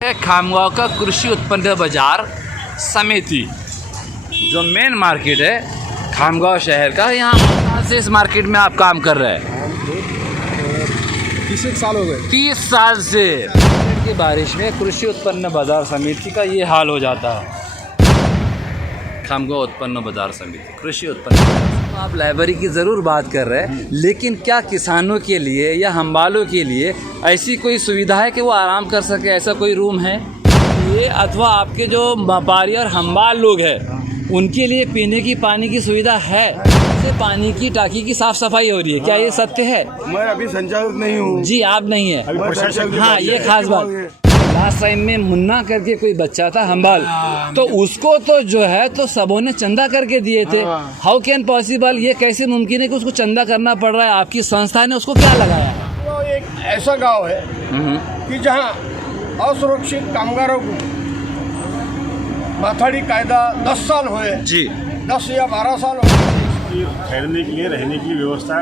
खामगांव का कृषि उत्पन्न बाजार समिति जो मेन मार्केट है खामगांव शहर का, यहाँ कहाँ से इस मार्केट में आप काम कर रहे हैं? 30 साल हो गए। 30 साल से की बारिश में कृषि उत्पन्न बाजार समिति का ये हाल हो जाता है। खामगांव उत्पन्न बाजार समिति कृषि उत्पन्न, आप लाइब्रेरी की ज़रूर बात कर रहे हैं, लेकिन क्या किसानों के लिए या हमवालों के लिए ऐसी कोई सुविधा है कि वो आराम कर सके? ऐसा कोई रूम है ये, अथवा आपके जो व्यापारी और हमवाल लोग हैं उनके लिए पीने की पानी की सुविधा है? से पानी की टाकी की साफ सफाई हो रही है, क्या ये सत्य है? मैं अभी संचालक नहीं हूँ। जी आप नहीं है। हाँ, ये खास बात। लास्ट टाइम में मुन्ना करके कोई बच्चा था हमवाल, तो उसको तो जो है तो सबों ने चंदा करके दिए थे। हाउ कैन पॉसिबल, ये कैसे मुमकिन है कि उसको चंदा करना पड़ रहा है? आपकी संस्था ने उसको क्या लगाया? वो एक ऐसा गांव है कि जहाँ असुरक्षित कामगारों को माथाड़ी कायदा 10 साल हुए जी, 10 या 12 साल हुए। ठहरने के लिए रहने की व्यवस्था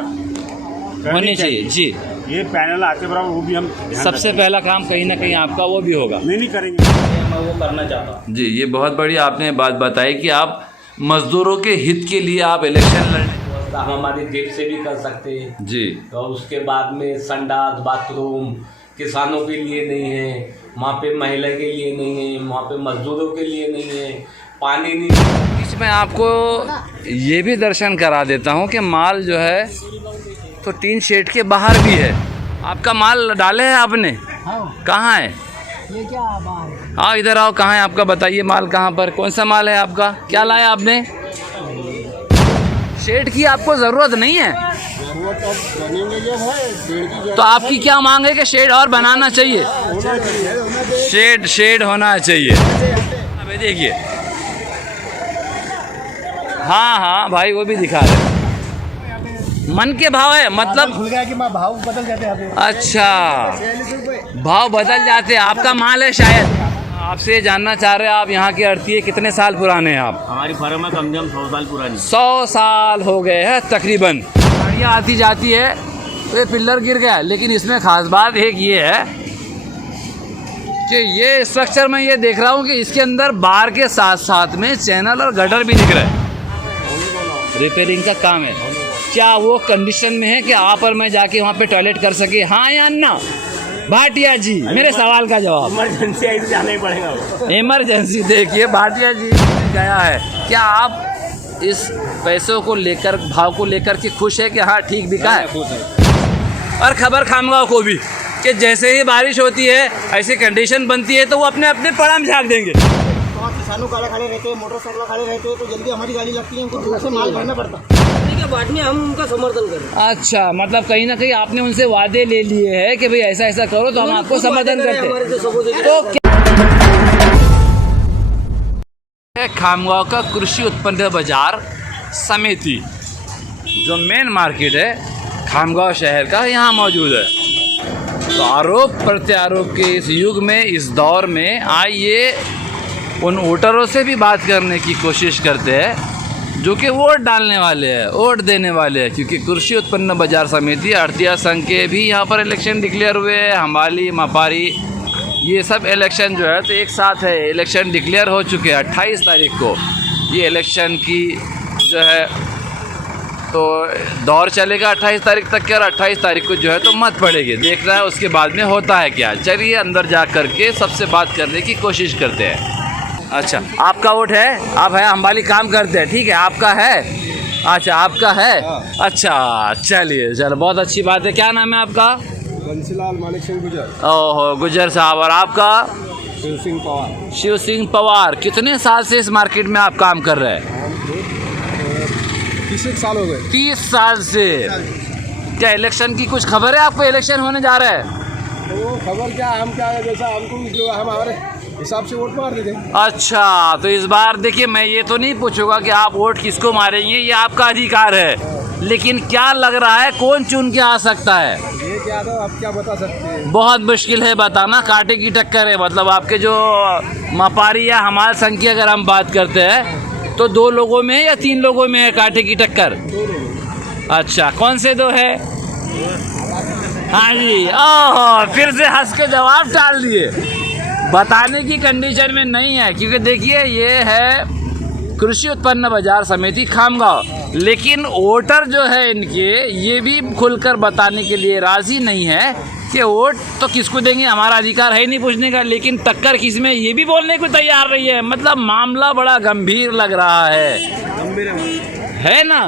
होनी चाहिए। जी, ये पैनल आते बराबर वो भी हम सबसे पहला काम कहीं ना कहीं आपका वो भी होगा। नहीं करेंगे, मैं वो करना चाहता हूँ। जी, ये बहुत बड़ी आपने बात बताई कि आप मजदूरों के हित के लिए आप इलेक्शन लड़ने, हम हमारी जेब से भी कर सकते हैं जी, तो उसके बाद में संडास बाथरूम किसानों के लिए नहीं है, वहाँ पे महिला के लिए नहीं है, वहाँ पे मजदूरों के लिए नहीं है, पानी नहीं। बीच में आपको ये भी दर्शन करा देता हूँ कि माल जो है तो टीन शेड के बाहर भी है। आपका माल डाले हैं आपने? कहाँ है ये? क्या बाहर? हाँ, इधर आओ। कहाँ है आपका? बताइए माल कहाँ पर, कौन सा माल है आपका? क्या लाया आपने? शेड की आपको ज़रूरत नहीं है, तो आपकी क्या मांग है कि शेड और बनाना चाहिए? शेड होना चाहिए। अबे देखिए, हाँ भाई, वो भी दिखा रहे हैं। मन के भाव है, मतलब खुल गया कि भाव बदल जाते हैं। अच्छा, भाव बदल जाते हैं। आपका माल है शायद। आपसे ये जानना चाह रहे हैं, आप यहाँ के आड़ती कितने साल पुराने हैं आप? हमारी फर्म है कम से कम 100 साल पुरानी। 100 साल हो गए हैं तकरीबन। गाड़ियाँ आती जाती है तो ये पिल्लर गिर गया, लेकिन इसमें खास बात एक ये है कि ये स्ट्रक्चर में ये देख रहा हूँ कि इसके अंदर बार के साथ साथ में चैनल और गटर भी दिख रहे हैं। रिपेयरिंग का काम है। क्या वो कंडीशन में है कि आप और मैं जाके वहाँ पे टॉयलेट कर सके? हाँ या ना? भाटिया जी, मेरे सवाल का जवाब। इमरजेंसी आई तो जाना ही पड़ेगा। इमरजेंसी। देखिए, भाटिया जी गया है। क्या आप इस पैसों को लेकर, भाव को लेकर के खुश है कि हाँ ठीक बिका है? और खबर खामगांव को भी कि जैसे ही बारिश होती है ऐसी कंडीशन बनती है तो वो अपने अपने पड़ाम झाँक देंगे। किसानों काले खड़े रहते हैं, मोटरसाइकिल खड़े रहते हैं, तो जल्दी हमारी गाड़ी लगती है, उनको दूर से माल भरना पड़ता के बाद में हम उनका समर्थन करें। अच्छा, मतलब कहीं ना कहीं आपने उनसे वादे ले लिए हैं कि भाई ऐसा ऐसा करो तो हम आपको समर्थन करते हैं। तो क्या खामगांव का कृषि उत्पन्न बाजार समिति जो मेन मार्केट है खामगांव शहर का, यहाँ मौजूद है। तो आरोप प्रत्यारोप के इस युग में, इस दौर में, आइए उन वोटरों से भी बात करने की कोशिश करते हैं जो कि वोट डालने वाले हैं, वोट देने वाले हैं। क्योंकि कृषि उत्पन्न बाजार समिति, आड़तिया संघ के भी यहाँ पर इलेक्शन डिक्लेयर हुए हैं। हमाली, मापारी, ये सब इलेक्शन जो है तो एक साथ है। इलेक्शन डिक्लेयर हो चुके हैं। 28 तारीख को ये इलेक्शन की जो है तो दौर चलेगा 28 तारीख तक के, और 28 तारीख को जो है तो मत पड़ेगी। देखना है उसके बाद में होता है क्या। चलिए अंदर जा करके सबसे बात करने की कोशिश करते हैं। अच्छा, आपका वोट है? आप है हमवाली काम करते हैं, ठीक है, आपका है? अच्छा, आपका है। अच्छा, चलिए, चलो, बहुत अच्छी बात है। क्या नाम है आपका? बंसीलाल मानिक सिंह गुजर। ओहो, गुजर साहब। और आपका? शिव सिंह पवार। शिव सिंह पवार। कितने साल से इस मार्केट में आप काम कर रहे हैं? 30 साल हो गए। 30 साल से। क्या इलेक्शन की कुछ खबर है आपको? इलेक्शन होने जा रहा है? तो खबर क्या, हम क्या है, जैसा हमको जो हमारे हिसाब से वोट मार देते। अच्छा, तो इस बार देखिए, मैं ये तो नहीं पूछूंगा कि आप वोट किसको मारेंगे, ये आपका अधिकार है, लेकिन क्या लग रहा है कौन चुन के आ सकता है? ये क्या तो आप क्या बता सकते हैं? बहुत मुश्किल है बताना। कांटे की टक्कर है। मतलब आपके जो मापारी या हमाल संघ की अगर हम बात करते हैं तो 2 लोगों में या 3 लोगों में है कांटे की टक्कर? 2 लोग। अच्छा, कौन से 2 है? हाँ जी, ओह, फिर से हंस के जवाब टाल दिए। बताने की कंडीशन में नहीं है, क्योंकि देखिए ये है कृषि उत्पन्न बाजार समिति खामगांव, लेकिन वोटर जो है इनके ये भी खुलकर बताने के लिए राजी नहीं है कि वोट तो किसको देंगे, हमारा अधिकार है ही नहीं पूछने का, लेकिन टक्कर किस में ये भी बोलने को तैयार नहीं है। मतलब मामला बड़ा गंभीर लग रहा है ना।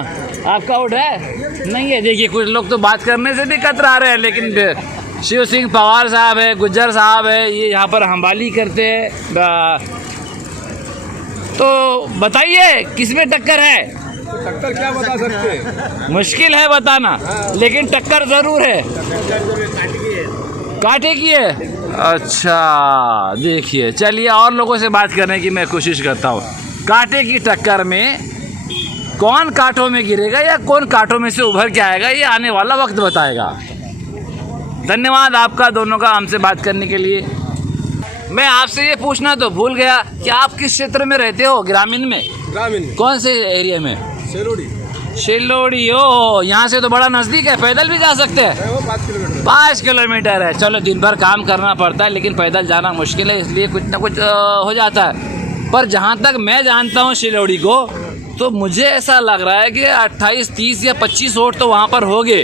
आपका वोट है नहीं है? देखिए कुछ लोग तो बात करने से भी कतरा रहे हैं, लेकिन शिव सिंह पवार साहब है, गुज्जर साहब है, ये यहाँ पर हमाली करते हैं। तो बताइए किसमें टक्कर है? टक्कर क्या बता सकते हैं, मुश्किल है बताना, लेकिन टक्कर जरूर है। कांटे की है? अच्छा देखिए, चलिए और लोगों से बात करने की मैं कोशिश करता हूँ। कांटे की टक्कर में कौन कांटों में गिरेगा या कौन कांटों में से उभर के आएगा, ये आने वाला वक्त बताएगा। धन्यवाद आपका दोनों का हमसे बात करने के लिए। मैं आपसे ये पूछना तो भूल गया कि आप किस क्षेत्र में रहते हो? ग्रामीण में? ग्रामीण कौन से एरिया में? शेलोड़ी। शेलोड़ी। ओ, यहाँ से तो बड़ा नज़दीक है, पैदल भी जा सकते हैं। 5 किलोमीटर। 5 किलोमीटर है। चलो दिन भर काम करना पड़ता है, लेकिन पैदल जाना मुश्किल है, इसलिए कुछ ना कुछ हो जाता है। पर जहाँ तक मैं जानता हूँ शेलोड़ी को, तो मुझे ऐसा लग रहा है कि 28, 30 या 25 वोट तो वहाँ पर होंगे।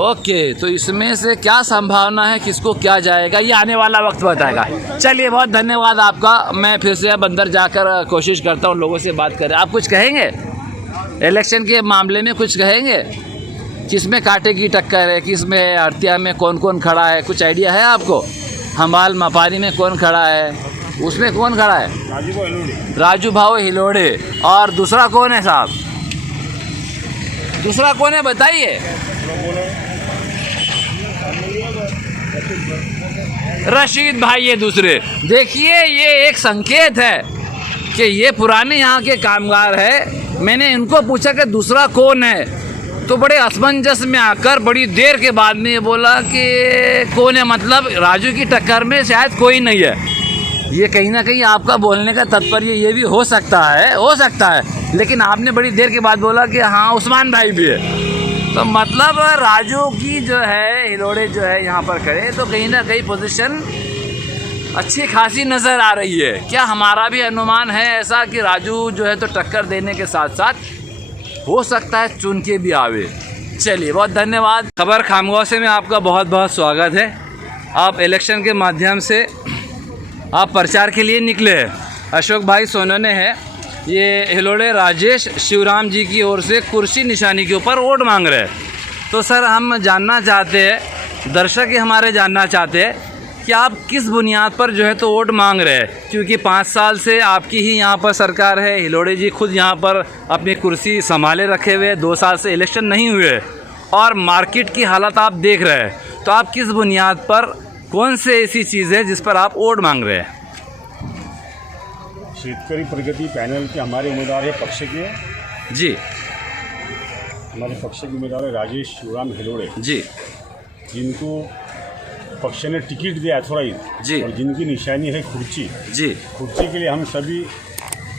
ओके, तो इसमें से क्या संभावना है, किसको क्या जाएगा, ये आने वाला वक्त बताएगा। चलिए बहुत धन्यवाद आपका। मैं फिर से अब अंदर जाकर कोशिश करता हूँ लोगों से बात करें। आप कुछ कहेंगे इलेक्शन के मामले में? कुछ कहेंगे किसमें कांटे की टक्कर है, किसमें हड़तिया में कौन कौन खड़ा है? कुछ आइडिया है आपको? हमाल मापारी में कौन खड़ा है, उसमें कौन खड़ा है? राजू भाऊ हिलोड़े। और दूसरा कौन है साहब? दूसरा कौन है बताइए? रशीद भाई ये दूसरे। देखिए ये एक संकेत है कि ये पुराने यहाँ के कामगार है। मैंने इनको पूछा कि दूसरा कौन है, तो बड़े असमंजस में आकर बड़ी देर के बाद में ये बोला कि कौन है, मतलब राजू की टक्कर में शायद कोई नहीं है। ये कहीं ना कहीं आपका बोलने का तात्पर्य ये भी हो सकता है, लेकिन आपने बड़ी देर के बाद बोला कि हाँ उस्मान भाई भी है। तो मतलब राजू की जो है हिलोड़े जो है यहाँ पर खड़े, तो कहीं ना कहीं पोजीशन अच्छी खासी नज़र आ रही है। क्या हमारा भी अनुमान है ऐसा कि राजू जो है तो टक्कर देने के साथ साथ हो सकता है चुन के भी आवे। चलिए बहुत धन्यवाद। खबर खामगांव से में आपका बहुत बहुत स्वागत है। आप इलेक्शन के माध्यम से आप प्रचार के लिए निकले हैं। अशोक भाई सोनोने है, ये हिलोड़े राजेश शिवराम जी की ओर से कुर्सी निशानी के ऊपर वोट मांग रहे हैं। तो सर हम जानना चाहते हैं, दर्शक ही हमारे जानना चाहते हैं कि आप किस बुनियाद पर जो है तो वोट मांग रहे हैं, क्योंकि 5 साल से आपकी ही यहाँ पर सरकार है। हिलोड़े जी खुद यहाँ पर अपनी कुर्सी संभाले रखे हुए, 2 साल से इलेक्शन नहीं हुए और मार्केट की हालत आप देख रहे हैं। तो आप किस बुनियाद पर, कौन से ऐसी चीज़ है जिस पर आप वोट मांग रहे हैं? शेतकरी प्रगति पैनल के हमारे उम्मीदवार है पक्ष के जी, हमारे पक्ष के उम्मीदवार है राजेश शिवराम हिलोड़े जी, जिनको पक्ष ने टिकट दिया अथोराइज जी, और जिनकी निशानी है कुर्सी जी, कुर्सी के लिए हम सभी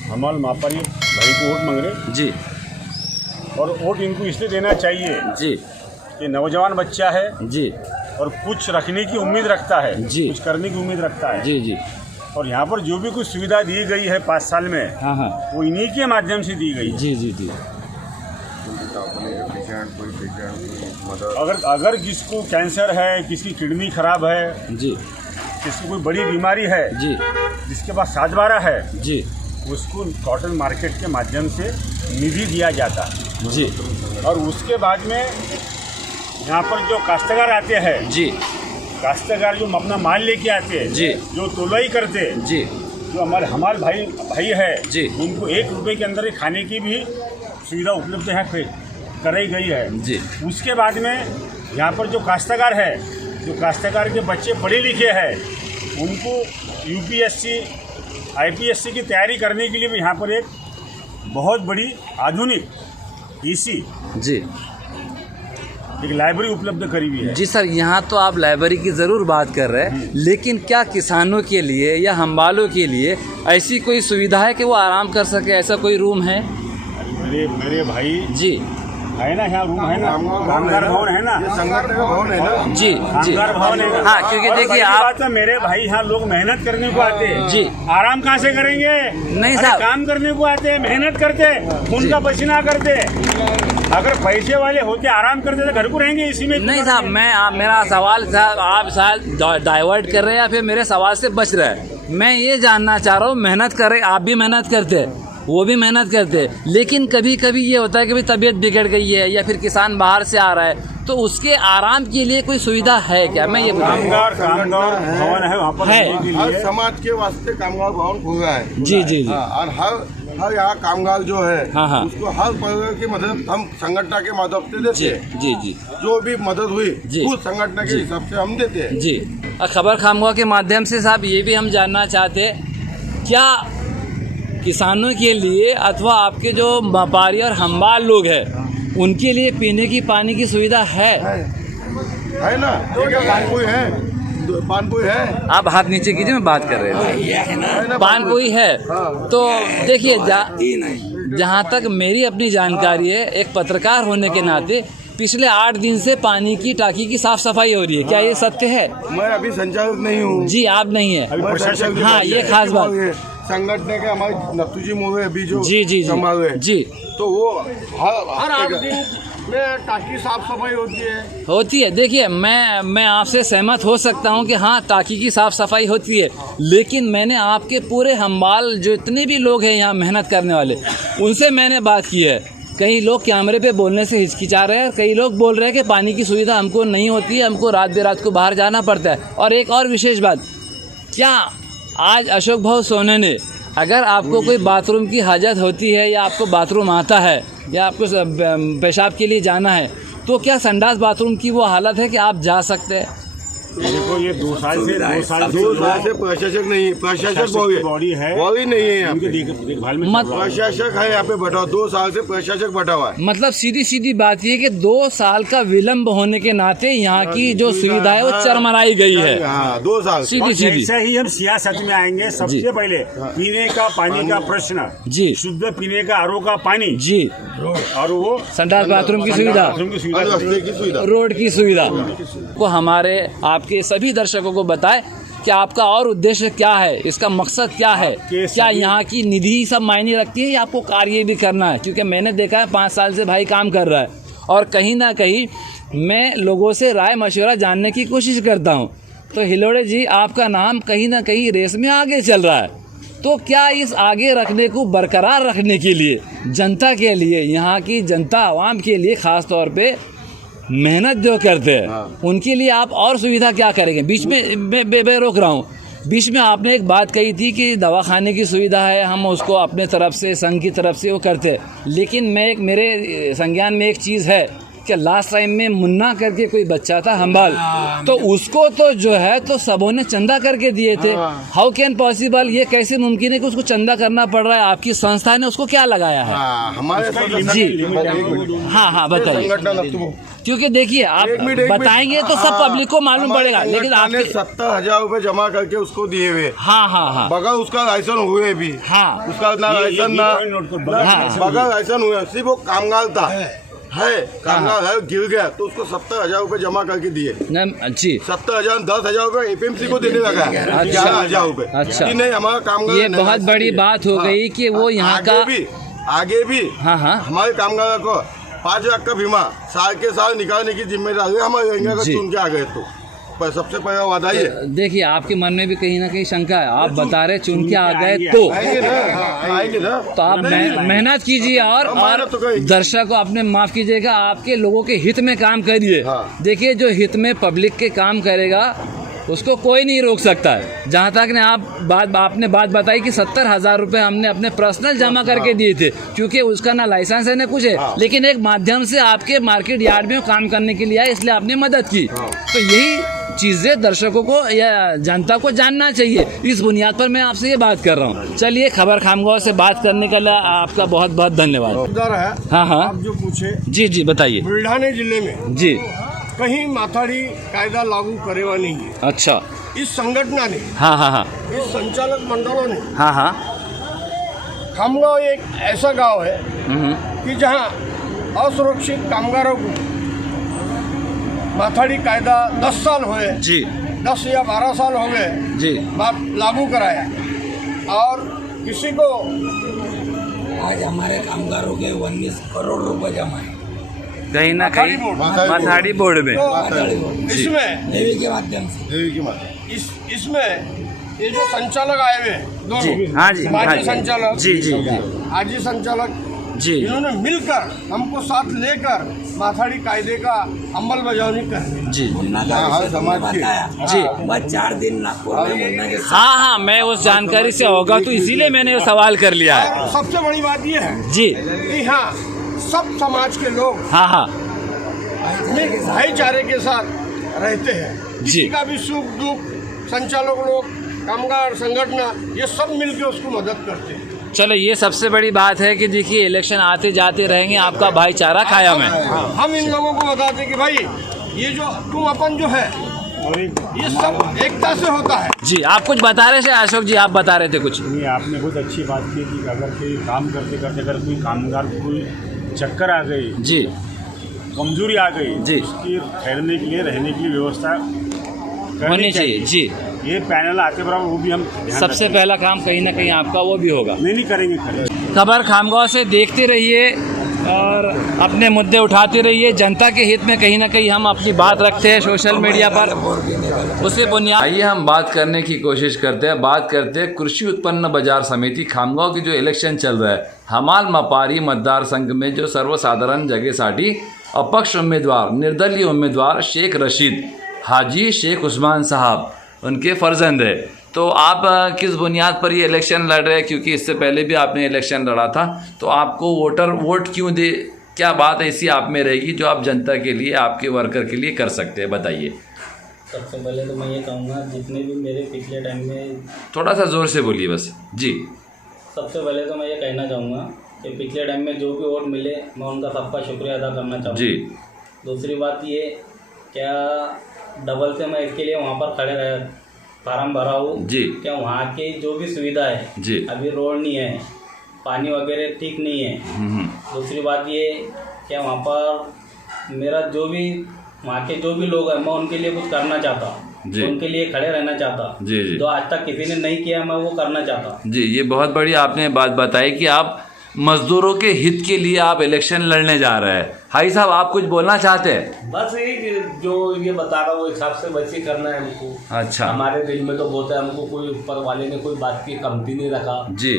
हमाल मापारी भाई को वोट मांग रहे जी, और वोट इनको इसलिए देना चाहिए जी, कि नौजवान बच्चा है जी, और कुछ रखने की उम्मीद रखता है, जी, कुछ करने की उम्मीद रखता है जी, जी, और यहाँ पर जो भी कुछ सुविधा दी गई है 5 साल में, हाँ हाँ, वो इन्हीं के माध्यम से दी गई है। जी, जी, जी, अगर किसको कैंसर है, किसकी किडनी खराब है, जी, किसकी कोई बड़ी बीमारी है, जी, जिसके पास 7/12 है, जी, उसको कॉटन मार्केट के माध्यम से निधि दिया जाता है। जी, और उसके बाद में यहाँ पर जो काश्तकार आते हैं, जी, काश्तकार जो अपना माल लेके आते हैं, जी, जो तोलाई करते हैं, जी, जो हमारे भाई है, जी, उनको 1 रुपये के अंदर ही खाने की भी सुविधा उपलब्ध है कराई गई है। जी, उसके बाद में यहाँ पर जो काश्तकार है, जो काश्तकार के बच्चे पढ़े लिखे हैं, उनको यूपीएससी आईपीएससी की तैयारी करने के लिए भी यहाँ पर एक बहुत बड़ी आधुनिक ईसी जी, एक लाइब्रेरी उपलब्ध करी हुई है। जी सर, यहाँ तो आप लाइब्रेरी की ज़रूर बात कर रहे हैं, लेकिन क्या किसानों के लिए या हमवालों के लिए ऐसी कोई सुविधा है कि वो आराम कर सके? ऐसा कोई रूम है? मेरे भाई जी, है ना, यहाँ रूम है ना, कामगार भवन है ना, ये संगठन का भवन है ना। जी जी कामगार भवन है। हाँ, क्योंकि और देखिए बड़ी आप बात है, मेरे भाई यहाँ लोग मेहनत करने को आते हैं जी। आराम कहाँ से करेंगे? नहीं अरे साहब। काम करने को आते हैं, मेहनत करते, खून का पसीना करते। अगर पैसे वाले होते आराम करते तो घर को रहेंगे इसी में। नहीं साहब, मेरा सवाल था, आप शायद डाइवर्ट कर रहे हैं या फिर मेरे सवाल से बच रहे हैं। मैं ये जानना चाह रहा हूँ, मेहनत कर रहे, आप भी मेहनत करते हैं, वो भी मेहनत करते हैं, लेकिन कभी कभी ये होता है कि भाई तबीयत बिगड़ गई है या फिर किसान बाहर से आ रहा है, तो उसके आराम के लिए कोई सुविधा है क्या? मैं ये कामगार भवन है वहाँ पर है। रहने के हर लिए। समाज के वास्ते कामगार भवन खुला है। जी जी जी। हाँ, और हर यहाँ कामगार जो है हाँ, हाँ। उसको हर प्रकार की मदद हम संगठन के माध्यम से देते जी हैं। जी जी जो भी मदद हुई जी। उस संगठन के जी। हिसाब से हम देते हैं। जी। और खबर खामगांव के माध्यम से साहब ये भी हम जानना चाहते हैं, क्या किसानों के लिए अथवा आपके जो व्यापारी और हम्बाल लोग हैं उनके लिए पीने की पानी की सुविधा है? है ना, पानपुई है, पानपुई है। आप हाथ नीचे कीजिए, मैं बात कर रहे थे। है ना, पानपुई है। हाँ। तो देखिए, जहाँ तक मेरी अपनी जानकारी है, एक पत्रकार होने के नाते पिछले 8 दिन से पानी की टाकी की साफ सफाई हो रही है, क्या ये सत्य है? मैं अभी संचालक नहीं हूँ। जी, आप नहीं है। मैं संचालक हाँ, ये खास बात। संगठन के हमारे नत्थू जी मोरे अभी जो जी जी संभाल रहे हैं, जी तो वो हर 8 दिन में टाकी साफ सफाई होती है। देखिए, मैं आपसे सहमत हो सकता हूं कि हाँ, टाकी की साफ़ सफाई होती है, लेकिन मैंने आपके पूरे हम्बाल जो इतने भी लोग हैं यहाँ मेहनत करने वाले, उनसे मैंने बात की है। कई लोग कैमरे पे बोलने से हिचकिचा रहे हैं और कई लोग बोल रहे हैं कि पानी की सुविधा हमको नहीं होती है, हमको रात बेरात को बाहर जाना पड़ता है। और एक और विशेष बात, क्या आज अशोक भाऊ सोने ने, अगर आपको कोई बाथरूम की हाजत होती है या आपको बाथरूम आता है या आपको पेशाब के लिए जाना है, तो क्या संडास बाथरूम की वो हालत है कि आप जा सकते हैं? देखो, ये 2 साल से प्रशासक नहीं, प्रशासक बॉडी है, बॉडी नहीं है यहाँ उनके पे। देखभाल में मत- चल रहा है। प्रशासक है यहाँ पे बैठा हुआ, 2 साल से प्रशासक बैठा हुआ है। मतलब सीधी बात ये कि 2 साल का विलंब होने के नाते यहाँ की जो सुविधा है वो चरमराई गई है। हाँ, 2 साल से। और सीधी जैसे ही हम सियासत में आएंगे, सबसे पहले पीने का पानी का प्रश्न, जी। शुद्ध पीने का आरओ का पानी, जी। और वो संडास बाथरूम की सुविधा, बाथरूम की सुविधा, और रास्ते की सुविधा। रोड की सुविधा को हमारे आपके सभी दर्शकों को बताएं कि आपका और उद्देश्य क्या है, इसका मकसद क्या है, क्या यहाँ की निधि सब मायने रखती है या आपको कार्य भी करना है? क्योंकि मैंने देखा है 5 साल से भाई काम कर रहा है और कहीं ना कहीं मैं लोगों से राय मशवरा जानने की कोशिश करता हूँ। तो हिलोड़े जी, आपका नाम कहीं ना कहीं रेस में आगे चल रहा है, तो क्या इस आगे रखने को बरकरार रखने के लिए, जनता के लिए, यहाँ की जनता आवाम के लिए ख़ास तौर पे मेहनत जो करते हैं, उनके लिए आप और सुविधा क्या करेंगे? बीच में मैं रोक रहा हूँ, बीच में आपने एक बात कही थी कि दवाखाने की सुविधा है, हम उसको अपने तरफ से, संघ की तरफ से वो करते हैं, लेकिन मेरे संज्ञान में एक चीज़ है कि लास्ट टाइम में मुन्ना करके कोई बच्चा था हम्बाल, तो उसको तो जो है तो सबों ने चंदा करके दिए थे। हाउ कैन पॉसिबल, ये कैसे मुमकिन है कि उसको चंदा करना पड़ रहा है? आपकी संस्था ने उसको क्या लगाया है? हाँ, हमारे जी। हाँ, बताइए। संगठन क्योंकि देखिए, आप बताएंगे तो सब पब्लिक को मालूम पड़ेगा, लेकिन आपने 70,000 रुपए जमा करके उसको दिए हुए, हाँ बगैर उसका लाइसेंस हुए भी, हाँ उसका ना लाइसेंस ना बगैर लाइसेंस हुए, सिर्फ वो कामगार था, कामगार है, गिर गया तो उसको 70,000 रुपए जमा करके दिए। जी। 70,000, 10,000 रुपए एपीएमसी को देने लगा, 11,000 रुपए। अच्छा। नहीं, हमारा कामगार ये बहुत बड़ी बात हो गई कि वो यहाँ का आगे भी हाँ हमारे कामगार को 5 लाख का बीमा साल के साल निकालने की जिम्मेदारी हमारे रहेंगे अगर चुन के आ गए तो। पर सबसे पहला वादा ये, देखिए, आपके मन में भी कहीं ना कहीं शंका है, आप बता रहे चुन के आ गए तो आएंगे ना, तो आप मेहनत कीजिए और दर्शक को आपने माफ कीजिएगा, आपके लोगों के हित में काम करिए। देखिए, जो हित में पब्लिक के काम करेगा उसको कोई नहीं रोक सकता है। जहाँ तक ने आपने बात बताई कि 70,000 रुपये हमने अपने पर्सनल जमा करके दिए थे, क्योंकि उसका ना लाइसेंस है ना कुछ है, लेकिन एक माध्यम से आपके मार्केट यार्ड में काम करने के लिए आए, इसलिए आपने मदद की। तो यही चीज़ें दर्शकों को या जनता को जानना चाहिए, इस बुनियाद पर मैं आपसे ये बात कर रहा हूँ। चलिए, खबर खामगांव से बात करने के लिए आपका बहुत बहुत धन्यवाद। हाँ, आप जो पूछे, जी बताइए। बुलढाना जिले में जी। कहीं माथाड़ी कायदा लागू करेगा नहीं है। अच्छा। इस संगठन ने, हाँ, इस संचालक मंडलों ने, हाँ, खामगांव एक ऐसा गांव है कि जहां असुरक्षित कामगारों को माथाड़ी कायदा 10 साल हुए, जी 10 या 12 साल हो गए जी बात लागू कराया, और किसी को आज हमारे कामगारों के 19 करोड़ रुपए जमा है कहीं ना कहीं माथाड़ी बोर्ड में। तो इसमें देवी के माध्यम से। देवी की माता इसमें ये जो संचालक आए हुए जी दोनों, हाँ जी हाँ माजी जी संचालक जी जी जी आजी संचालक, जी इन्होंने मिलकर हमको साथ लेकर माथाड़ी कायदे का अमल बजावनी कर जी मुन्ना का विषय तुमने बताया जी। बस 4 दिन नागपुर में मुन्ना के साथ हाँ हाँ, मैं उस जानकारी से होगा तो इसीलिए मैंने ये सवाल कर लिया है। और सबसे बड़ी बात ये है जी कि हाँ, सब समाज के लोग हाँ हाँ भाईचारे के साथ रहते हैं। जी। किसी का भी सुख दुख संचालक लोग, कामगार संगठन, ये सब मिलके उसको मदद करते हैं। चलो, ये सबसे बड़ी बात है कि देखिए इलेक्शन आते जाते रहेंगे, आपका भाईचारा कायम है। हम इन लोगों को बताते हैं कि भाई ये जो तुम अपन जो है और एक ये सब एकता से होता है। जी, आप कुछ बता रहे थे अशोक जी, आप बता रहे थे कुछ। नहीं, आपने बहुत अच्छी बात की कि अगर कोई काम करते करते अगर कोई कामगार को कोई चक्कर आ गई, जी कमजोरी आ गई, जी। उसकी ठहरने के लिए रहने की व्यवस्था होनी चाहिए। जी, ये पैनल आते बराबर वो भी हम ध्यान सबसे रखेंगे। पहला काम कहीं ना कहीं आपका वो भी होगा। नहीं करेंगे। खबर खामगांव से देखते रहिए और अपने मुद्दे उठाते रहिए। जनता के हित में कहीं ना कहीं हम अपनी बात रखते हैं सोशल मीडिया पर, उसे बुनियाद। आइए हम बात करने की कोशिश करते हैं। बात करते हैं कृषि उत्पन्न बाजार समिति खामगांव की जो इलेक्शन चल रहा है, हमाल मपारी मतदार संघ में जो सर्वसाधारण जगेसाठी अपक्ष उम्मीदवार, निर्दलीय उम्मीदवार शेख रशीद हाजी शेख उस्मान साहब उनके फर्जंद है। तो आप किस बुनियाद पर ये इलेक्शन लड़ रहे हैं? क्योंकि इससे पहले भी आपने इलेक्शन लड़ा था, तो आपको वोटर वोट क्यों दे? क्या बात ऐसी आप में रहेगी जो आप जनता के लिए, आपके वर्कर के लिए कर सकते हैं? बताइए। सबसे पहले तो मैं ये कहूँगा, जितने भी मेरे पिछले टाइम में, थोड़ा सा ज़ोर से बोलिए बस जी। सबसे पहले तो मैं ये कहना चाहूँगा कि पिछले टाइम में जो भी वोट मिले, मैं उनका सबका शुक्रिया अदा करना चाहूँगा जी। दूसरी बात ये, क्या डबल से मैं इसके लिए वहाँ पर खड़े रहे, फार्म भरा हूँ जी। क्या वहाँ की जो भी सुविधा है जी। अभी रोड नहीं है, पानी वगैरह ठीक नहीं है। दूसरी बात ये, क्या वहाँ पर मेरा जो भी, वहाँ के जो भी लोग हैं, मैं उनके लिए कुछ करना चाहता हूँ, जी। उनके लिए खड़े रहना चाहता। जी जी जो आज तक किसी ने नहीं किया, मैं वो करना चाहता। जी, ये बहुत बड़ी आपने बात बताई कि आप मजदूरों के हित के लिए आप इलेक्शन लड़ने जा रहे हैं। हाई साहब, आप कुछ बोलना चाहते हैं? बस यही जो ये बता रहा हूँ वो हिसाब से बच्चे करना है हमको। अच्छा। हमारे दिल में तो बहुत है, हमको कोई ऊपर वाले ने कोई बात की कमती नहीं रखा। जी।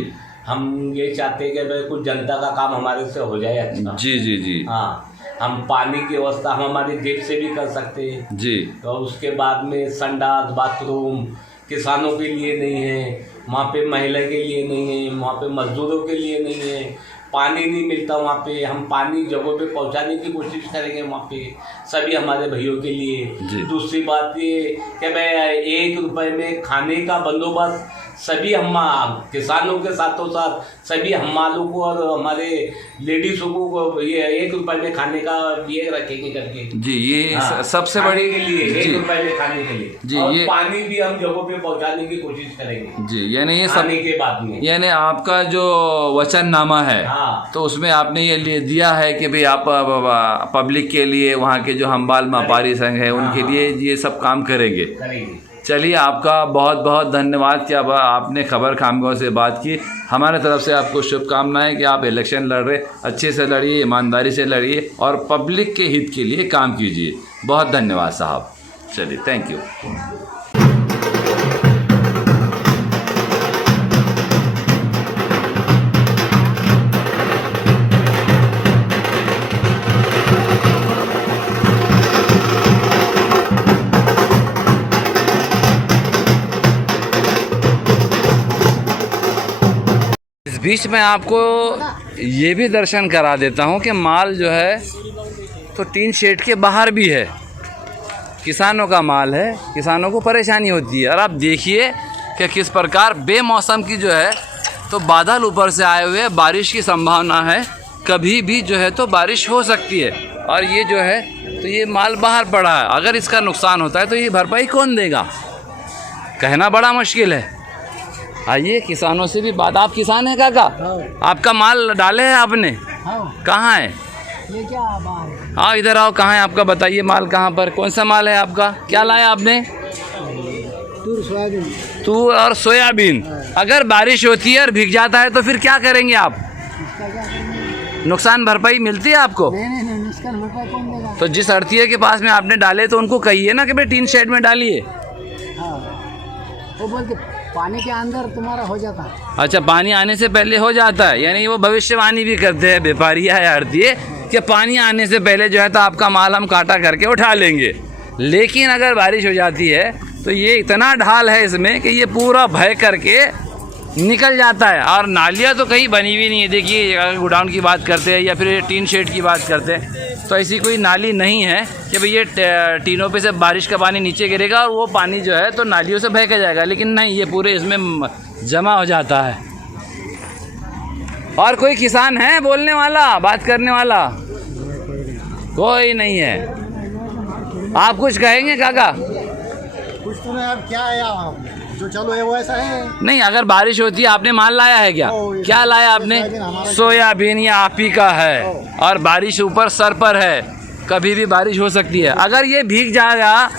हम ये चाहते हैं कि भाई कुछ जनता का काम हमारे से हो जाए अच्छा। जी जी जी हाँ, हम पानी की व्यवस्था हम हमारी जेब से भी कर सकते हैं जी। और उसके बाद में संडास बाथरूम किसानों के लिए नहीं है, वहाँ पे महिला के लिए नहीं है, वहाँ पे मजदूरों के लिए नहीं है, पानी नहीं मिलता वहाँ पे, हम पानी जगहों पे पहुँचाने की कोशिश करेंगे वहाँ पे सभी हमारे भाइयों के लिए। दूसरी बात ये कि भाई 1 रुपए में खाने का बंदोबस्त सभी हम किसानों के साथों साथ सभी हमालों को और हमारे लेडीज़ों को ये 1 रुपए में खाने का ये रखेंगे करके जी। ये हाँ, सबसे बड़ी के लिए 1 जी रुपए में खाने के लिए जी, और ये पानी भी हम जगहों पे पहुंचाने की कोशिश करेंगे जी। यानी ये सब खाने के बाद में, यानी आपका जो वचननामा है, हाँ। तो उसमें आपने ये दिया है कि भाई आप पब्लिक के लिए, वहाँ के जो हमाल व्यापारी संघ है उनके लिए ये सब काम करेंगे। करेंगे। चलिए, आपका बहुत बहुत धन्यवाद कि अब आपने खबर खामगांव से बात की। हमारे तरफ से आपको शुभकामनाएं कि आप इलेक्शन लड़ रहे, अच्छे से लड़िए, ईमानदारी से लड़िए और पब्लिक के हित के लिए काम कीजिए। बहुत धन्यवाद साहब। चलिए, थैंक यू। इस बीच में आपको ये भी दर्शन करा देता हूँ कि माल जो है तो टीन शेड के बाहर भी है, किसानों का माल है, किसानों को परेशानी होती है। और आप देखिए कि किस प्रकार बेमौसम की जो है तो बादल ऊपर से आए हुए, बारिश की संभावना है, कभी भी जो है तो बारिश हो सकती है। और ये जो है तो ये माल बाहर पड़ा है, अगर इसका नुकसान होता है तो ये भरपाई कौन देगा, कहना बड़ा मुश्किल है। आइए किसानों से भी बात। आप किसान हैं काका? आपका माल डाले हैं आपने? कहाँ है? ये क्या बाहर है? हाँ इधर आओ, कहाँ है आपका, बताइए माल कहाँ पर, कौन सा माल है आपका, क्या लाया आपने? तूर सोयाबीन। तूर और सोयाबीन। अगर बारिश होती है और भीग जाता है तो फिर क्या करेंगे आप? इसका क्या करेंगे? नुकसान भरपाई मिलती है आपको? नहीं, नुकसान भरपाई कौन देगा? तो जिस अड़तिये के पास में आपने डाले तो उनको कहिए ना कि भाई टीन शेड में डालिए। हाँ, वो बोलते पानी के अंदर तुम्हारा हो जाता है। अच्छा, पानी आने से पहले हो जाता है, यानी वो भविष्यवाणी भी करते हैं व्यापारी या आड़तिये कि पानी आने से पहले जो है तो आपका माल हम काटा करके उठा लेंगे। लेकिन अगर बारिश हो जाती है तो ये इतना ढाल है इसमें कि ये पूरा भय करके निकल जाता है। और नालियाँ तो कहीं बनी हुई नहीं है। देखिए, अगर गोडाउन की बात करते हैं या फिर टीन शेड की बात करते हैं तो ऐसी कोई नाली नहीं है कि भाई ये टीनों पे से बारिश का पानी नीचे गिरेगा और वो पानी जो है तो नालियों से बह के जाएगा। लेकिन नहीं, ये पूरे इसमें जमा हो जाता है। और कोई किसान है बोलने वाला, बात करने वाला? कोई नहीं है। आप कुछ कहेंगे काका? कुछ तो नहीं, अब क्या है आप जो चलो है वो ऐसा है। नहीं, अगर बारिश होती है, आपने माल लाया है क्या? क्या लाया आपने? सोयाबीन या आपी का है और बारिश ऊपर सर पर है, कभी भी बारिश हो सकती है। अगर ये भीग जाएगा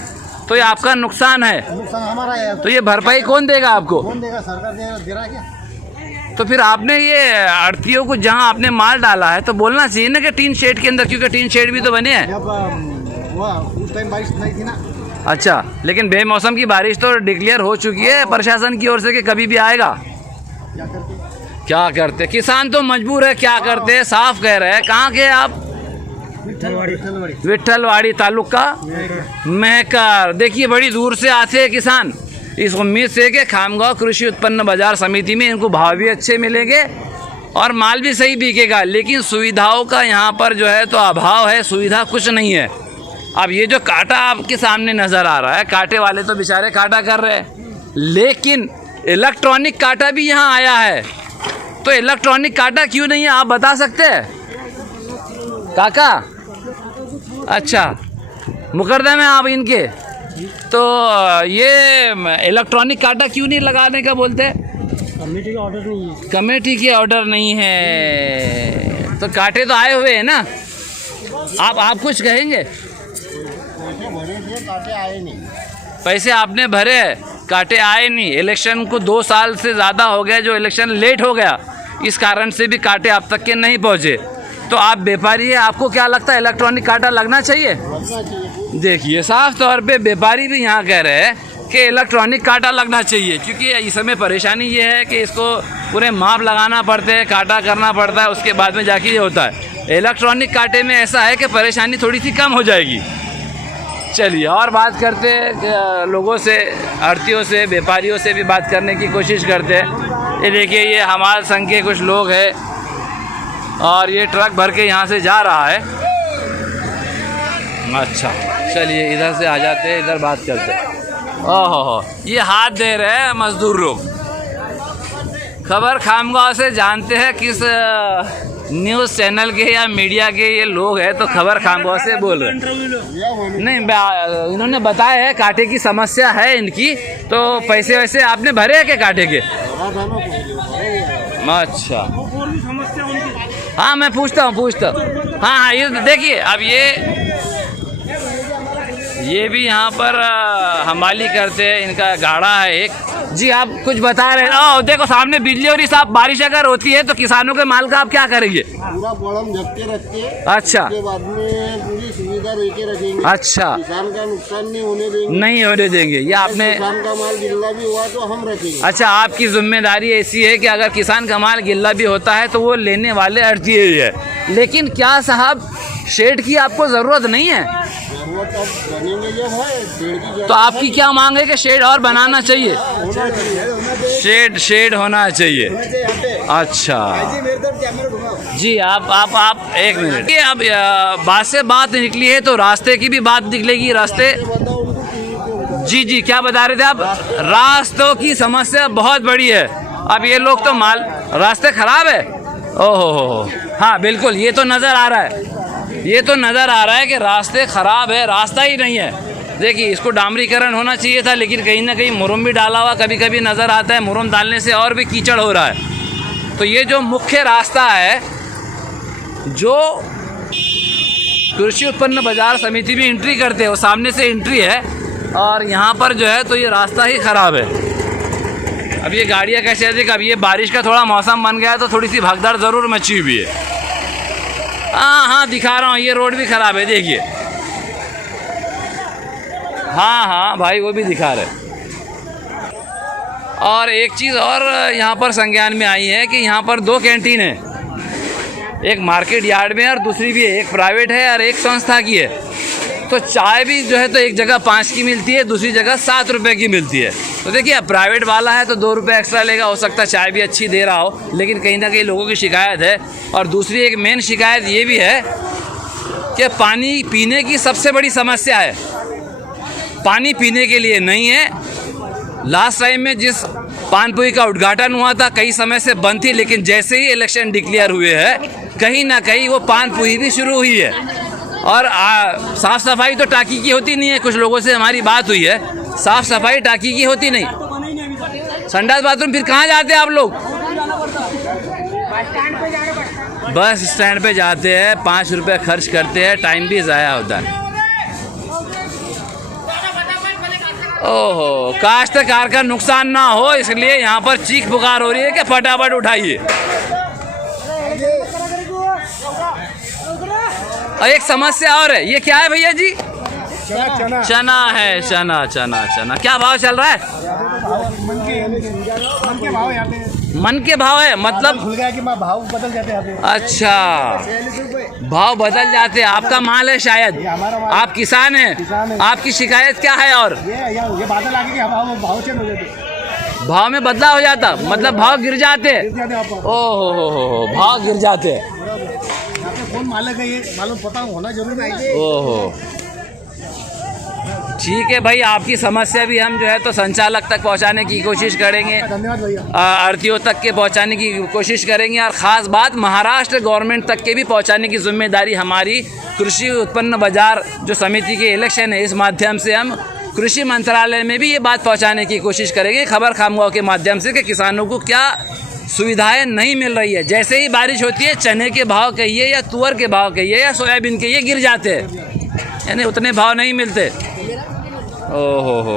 तो ये आपका नुकसान है। नुकसान हमारा है। तो ये भरपाई कौन देगा आपको? कौन देगा? सरकार दे रहा है क्या? तो फिर आपने ये आड़तियों को जहाँ आपने माल डाला है तो बोलना चाहिए ना कि टीन शेड के अंदर, क्योंकि टीन शेड भी तो बने हैं। जब उस टाइम बारिश नहीं थी ना। अच्छा, लेकिन बेमौसम की बारिश तो डिक्लेयर हो चुकी है प्रशासन की ओर से कि कभी भी आएगा। क्या करते किसान तो मजबूर है, क्या करते, साफ कह रहे हैं। कहाँ के आप? विट्ठलवाड़ी तालुका महकर। देखिए, बड़ी दूर से आते हैं किसान इस उम्मीद से कि खामगांव कृषि उत्पन्न बाजार समिति में इनको भाव भी अच्छे मिलेंगे और माल भी सही बिकेगा। लेकिन सुविधाओं का यहाँ पर जो है तो अभाव है, सुविधा कुछ नहीं है। अब ये जो कांटा आपके सामने नज़र आ रहा है, कांटे वाले तो बेचारे कांटा कर रहे हैं, लेकिन इलेक्ट्रॉनिक कांटा भी यहाँ आया है। तो इलेक्ट्रॉनिक कांटा क्यों नहीं है, आप बता सकते हैं काका? अच्छा, मुकरदम है आप इनके। तो ये इलेक्ट्रॉनिक कांटा क्यों नहीं लगाने का बोलते? कमेटी का ऑर्डर नहीं है। कमेटी के ऑर्डर नहीं है तो कांटे तो आए हुए हैं ना। आप कुछ कहेंगे? कांटे आए नहीं। पैसे आपने भरे, कांटे आए नहीं। इलेक्शन को 2 साल से ज़्यादा हो गया, जो इलेक्शन लेट हो गया इस कारण से भी कांटे आप तक के नहीं पहुँचे। तो आप व्यापारी है, आपको क्या लगता है इलेक्ट्रॉनिक कांटा लगना चाहिए? देखिए, साफ तौर पे व्यापारी भी यहाँ कह रहे हैं कि इलेक्ट्रॉनिक कांटा लगना चाहिए, क्योंकि इस समय परेशानी ये है कि इसको पूरे माप लगाना पड़ते हैं, कांटा करना पड़ता है, उसके बाद में जाके ये होता है। इलेक्ट्रॉनिक कांटे में ऐसा है कि परेशानी थोड़ी सी कम हो जाएगी। चलिए, और बात करते हैं लोगों से, आड़तियों से, व्यापारियों से भी बात करने की कोशिश करते हैं। ये देखिए, ये हमारे संघ के कुछ लोग हैं और ये ट्रक भर के यहाँ से जा रहा है। अच्छा, चलिए इधर से आ जाते हैं, इधर बात करते हैं। ओहो, ये हाथ दे रहे हैं मजदूर लोग। खबर खामगांव से जानते हैं किस न्यूज़ चैनल के या मीडिया के ये लोग हैं, तो खबर खामगांव से बोल रहे हैं। नहीं, इन्होंने बताया है कांटे की समस्या है इनकी, तो पैसे वैसे आपने भरे हैं क्या कांटे के? अच्छा, हाँ मैं पूछता हूँ। हाँ, ये देखिए, अब ये भी यहाँ पर हमाली करते हैं, इनका गाड़ा है एक। जी, आप कुछ बता रहे हैं? ओह, देखो सामने बिजली और साहब, बारिश अगर होती है तो किसानों के माल का आप क्या करेंगे? पूरा बॉलम ढकते रखते, अच्छा, उसके बाद में पूरी सुविधा लेके रखेंगे। अच्छा, किसान का नुकसान नहीं होने देंगे। नहीं होने देंगे, ये आपने। किसान का माल गिल्ला भी हुआ तो हम रखेंगे। अच्छा, आपकी जिम्मेदारी ऐसी है कि अगर किसान का माल गिल्ला भी होता है तो वो लेने वाले आड़तिये ही है। लेकिन क्या साहब, शेड की आपको ज़रूरत नहीं है? जरूरत अब बनेंगे जब है, शेड की तो आपकी क्या मांग है कि शेड और बनाना चाहिए? शेड होना चाहिए। अच्छा जी, आप एक मिनट। ये अब बात से बात निकली है तो रास्ते की भी बात निकलेगी। रास्ते, जी क्या बता रहे थे आप? रास्तों की समस्या बहुत बड़ी है। अब ये लोग तो माल, रास्ते खराब है। ओहो, हाँ बिल्कुल, ये तो नज़र आ रहा है, कि रास्ते ख़राब है, रास्ता ही नहीं है। देखिए, इसको डामरीकरण होना चाहिए था, लेकिन कहीं ना कहीं मुरम भी डाला हुआ कभी कभी नज़र आता है। मुरम डालने से और भी कीचड़ हो रहा है। तो ये जो मुख्य रास्ता है, जो कृषि उत्पन्न बाजार समिति में एंट्री करते हैं, वो सामने से एंट्री है और यहाँ पर जो है तो ये रास्ता ही ख़राब है। अब ये गाड़ियाँ कैसे आती है, अब ये बारिश का थोड़ा मौसम बन गया है तो थोड़ी सी भगदड़ ज़रूर मची हुई है। हाँ दिखा रहा हूँ, ये रोड भी ख़राब है देखिए। हाँ भाई वो भी दिखा रहे। और एक चीज़ और यहाँ पर संज्ञान में आई है कि यहाँ पर 2 कैंटीन है, एक मार्केट यार्ड में और दूसरी भी है, एक प्राइवेट है और एक संस्था की है। तो चाय भी जो है तो एक जगह 5 की मिलती है, दूसरी जगह 7 रुपये की मिलती है। तो देखिए अब प्राइवेट वाला है तो 2 रुपये एक्स्ट्रा लेगा, हो सकता है चाय भी अच्छी दे रहा हो, लेकिन कहीं ना कहीं लोगों की शिकायत है। और दूसरी एक मेन शिकायत ये भी है कि पानी पीने की सबसे बड़ी समस्या है, पानी पीने के लिए नहीं है। लास्ट टाइम में जिस पानपुरी का उद्घाटन हुआ था कई समय से बंद थी, लेकिन जैसे ही इलेक्शन डिक्लेयर हुए हैं कहीं ना कहीं वो पानपुरी भी शुरू हुई है। और साफ़ सफाई तो टाकी की होती नहीं है, कुछ लोगों से हमारी बात हुई है, साफ़ सफाई टाकी की होती नहीं। संडास बाथरूम फिर कहाँ जाते हैं आप लोग? बस स्टैंड पे जाते हैं, 5 रुपये खर्च करते हैं, टाइम भी ज़ाया होता है। ओहो, काश्तकार का नुकसान ना हो इसलिए यहाँ पर चीख पुकार हो रही है कि फटाफट उठाइए। और एक समस्या और है, ये क्या है भैया जी? चना है, चना क्या भाव चल रहा है? मन के भाव है, मतलब भाव बदल जाते हैं। अच्छा, भाव बदल जाते हैं। आपका माल है शायद, आप किसान हैं, आपकी शिकायत क्या है? और ये बादल आगे के भाव चेंज हो जाते, भाव में बदलाव हो जाता, मतलब भाव गिर जाते हैं। ओहो, भाव गिर जाते हैं। कौन मालिक है ये मालूम पता होना जरूरी है। ओहो, ठीक है भाई, आपकी समस्या भी हम जो है तो संचालक तक पहुंचाने की कोशिश करेंगे, धन्यवाद भैया। आढ़तियों तक के पहुंचाने की कोशिश करेंगे, और ख़ास बात महाराष्ट्र गवर्नमेंट तक के भी पहुंचाने की जिम्मेदारी हमारी। कृषि उत्पन्न बाजार जो समिति के इलेक्शन है, इस माध्यम से हम कृषि मंत्रालय में भी ये बात पहुंचाने की कोशिश करेंगे खबर खामगांव के माध्यम से कि किसानों को क्या सुविधाएं नहीं मिल रही है। जैसे ही बारिश होती है चने के भाव कहिए या तुअर के भाव कहिए या सोयाबीन के, ये गिर जाते हैं, यानी उतने भाव नहीं मिलते। ओहो,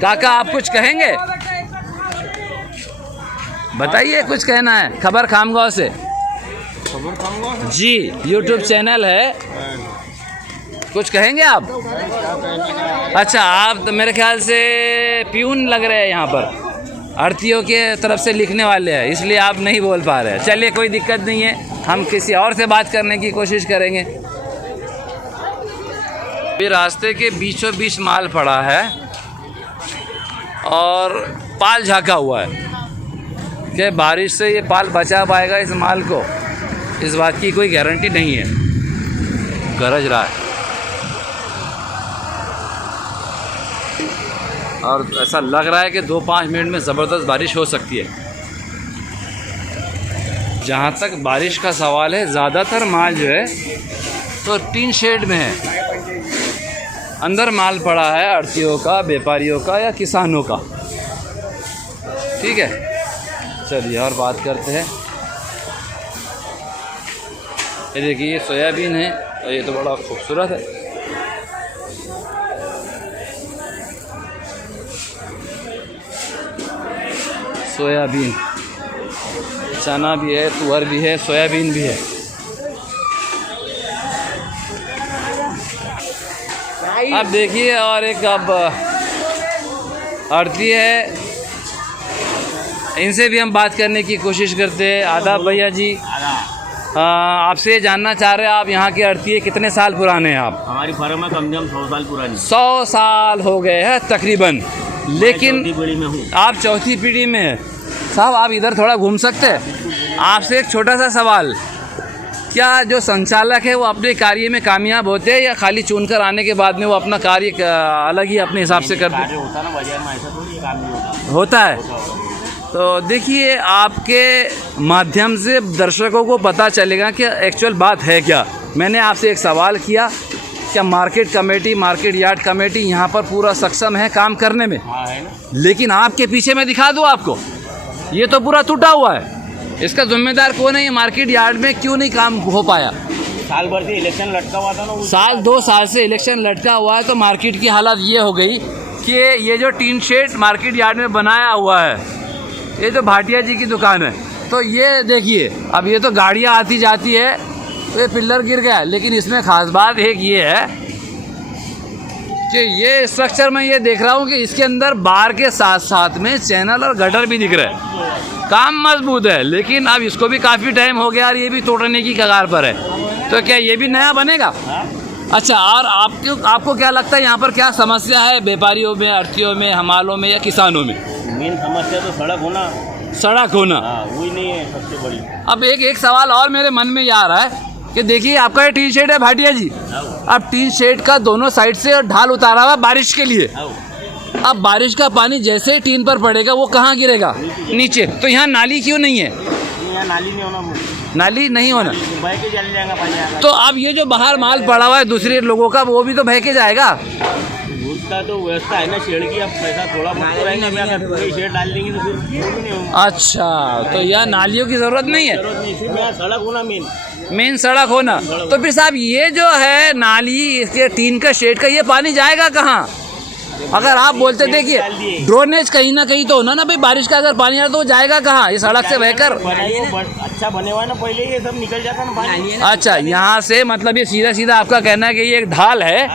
काका आप कुछ कहेंगे? बताइए, कुछ कहना है खबर खामगांव से? जी, यूट्यूब चैनल है, कुछ कहेंगे आप? अच्छा, आप तो मेरे ख्याल से प्यून लग रहे हैं यहाँ पर, आढ़तियों के तरफ से लिखने वाले हैं, इसलिए आप नहीं बोल पा रहे हैं। चलिए कोई दिक्कत नहीं है, हम किसी और से बात करने की कोशिश करेंगे। ये रास्ते के बीचों बीच माल पड़ा है और पाल झाँका हुआ है कि बारिश से ये पाल बचा पाएगा इस माल को, इस बात की कोई गारंटी नहीं है। गरज रहा है और ऐसा लग रहा है कि 2-5 मिनट में ज़बरदस्त बारिश हो सकती है। जहाँ तक बारिश का सवाल है, ज़्यादातर माल जो है तो टीन शेड में है, अंदर माल पड़ा है आढ़तियों का, व्यापारियों का या किसानों का। ठीक है, चलिए और बात करते हैं। ये देखिए, ये सोयाबीन है और ये तो बड़ा खूबसूरत है। सोयाबीन, चना भी है, तुअर भी है, सोयाबीन भी है। अब देखिए, और एक अब आढ़ती है, इनसे भी हम बात करने की कोशिश करते हैं। आदाब भैया जी, आपसे जानना चाह रहे हैं, आप यहाँ के आढ़ती कितने साल पुराने हैं आप? हमारी फर्म है कम से कम 100 साल पुरानी। 100 साल हो गए हैं तकरीबन, लेकिन चौथी पीढ़ी में हूँ। आप चौथी पीढ़ी में हैं। साहब आप इधर थोड़ा घूम सकते हैं? आपसे एक छोटा सा सवाल, क्या जो संचालक है वो अपने कार्य में कामयाब होते हैं या खाली चुनकर आने के बाद में वो अपना कार्य अलग ही अपने हिसाब से करते हैं? होता ना बाजार में, ऐसा थोड़ी काम नहीं होता है। तो देखिए, आपके माध्यम से दर्शकों को पता चलेगा कि एक्चुअल बात है क्या। मैंने आपसे एक सवाल किया, क्या market committee, market yard committee यहाँ पर पूरा सक्षम है काम करने में? हाँ है ना। लेकिन आपके पीछे मैं दिखा दूँ आपको, ये तो पूरा टूटा हुआ है। इसका जिम्मेदार कौन है? ये मार्केट यार्ड में क्यों नहीं काम हो पाया? साल भर से इलेक्शन लटका हुआ था ना, साल 2 साल से इलेक्शन लटका हुआ है, तो मार्केट की हालत ये हो गई कि ये जो टीन शेड मार्केट यार्ड में बनाया हुआ है, ये जो भाटिया जी की दुकान है, तो ये देखिए अब ये तो गाड़ियाँ आती जाती है तो ये पिल्लर गिर गया। लेकिन इसमें ख़ास बात एक ये है कि ये स्ट्रक्चर में ये देख रहा हूँ कि इसके अंदर बार के साथ साथ में चैनल और गटर भी दिख रहे हैं। काम मजबूत है, लेकिन अब इसको भी काफ़ी टाइम हो गया और ये भी तोड़ने की कगार पर है। तो क्या ये भी नया बनेगा? अच्छा, और आपको क्या लगता है यहाँ पर क्या समस्या है व्यापारियों में, आढ़तियों में, हमालों में या किसानों में? मेन समस्या तो सड़क होना। सड़क होना, हाँ, वही नहीं है सबसे बड़ी। अब एक सवाल और मेरे मन में ये आ रहा है कि देखिए आपका ये टीन शेड है भाटिया जी, अब टीन शेड का दोनों साइड से ढाल उतारा हुआ बारिश के लिए। अब बारिश का पानी जैसे ही टीन पर पड़ेगा वो कहाँ गिरेगा? नीचे। तो यहाँ नाली क्यों नहीं है? यहाँ नाली नहीं होना, नाली नहीं होना, बह के चले जाएगा पानी। तो अब ये जो बाहर माल पड़ा हुआ है दूसरे लोगों का, वो भी तो बह के जाएगा। उसका तो व्यवस्था है ना शेड की, अब पैसा थोड़ा बहुत तो रहेगा, पूरे शेड डाल देंगे तो फिर भी नहीं होगा। अच्छा, तो यहाँ नालियों की ज़रूरत नहीं है, जरूरत नहीं, सिर्फ यहाँ सड़क होना मेन सड़क होना। तो फिर साहब ये जो है नाली, इसके टीन का शेड का, ये पानी जाएगा कहाँ? अगर आप बोलते देखिए ड्रोनेज कहीं ना कहीं तो होना ना भाई, बारिश का अगर पानी आ तो वो जाएगा कहाँ? ये सड़क से बहकर अच्छा बने हुआ है ना, पहले ये सब निकल जाता ना पानी। अच्छा, यहाँ से मतलब ये सीधा सीधा आपका कहना है कि ये एक ढाल है,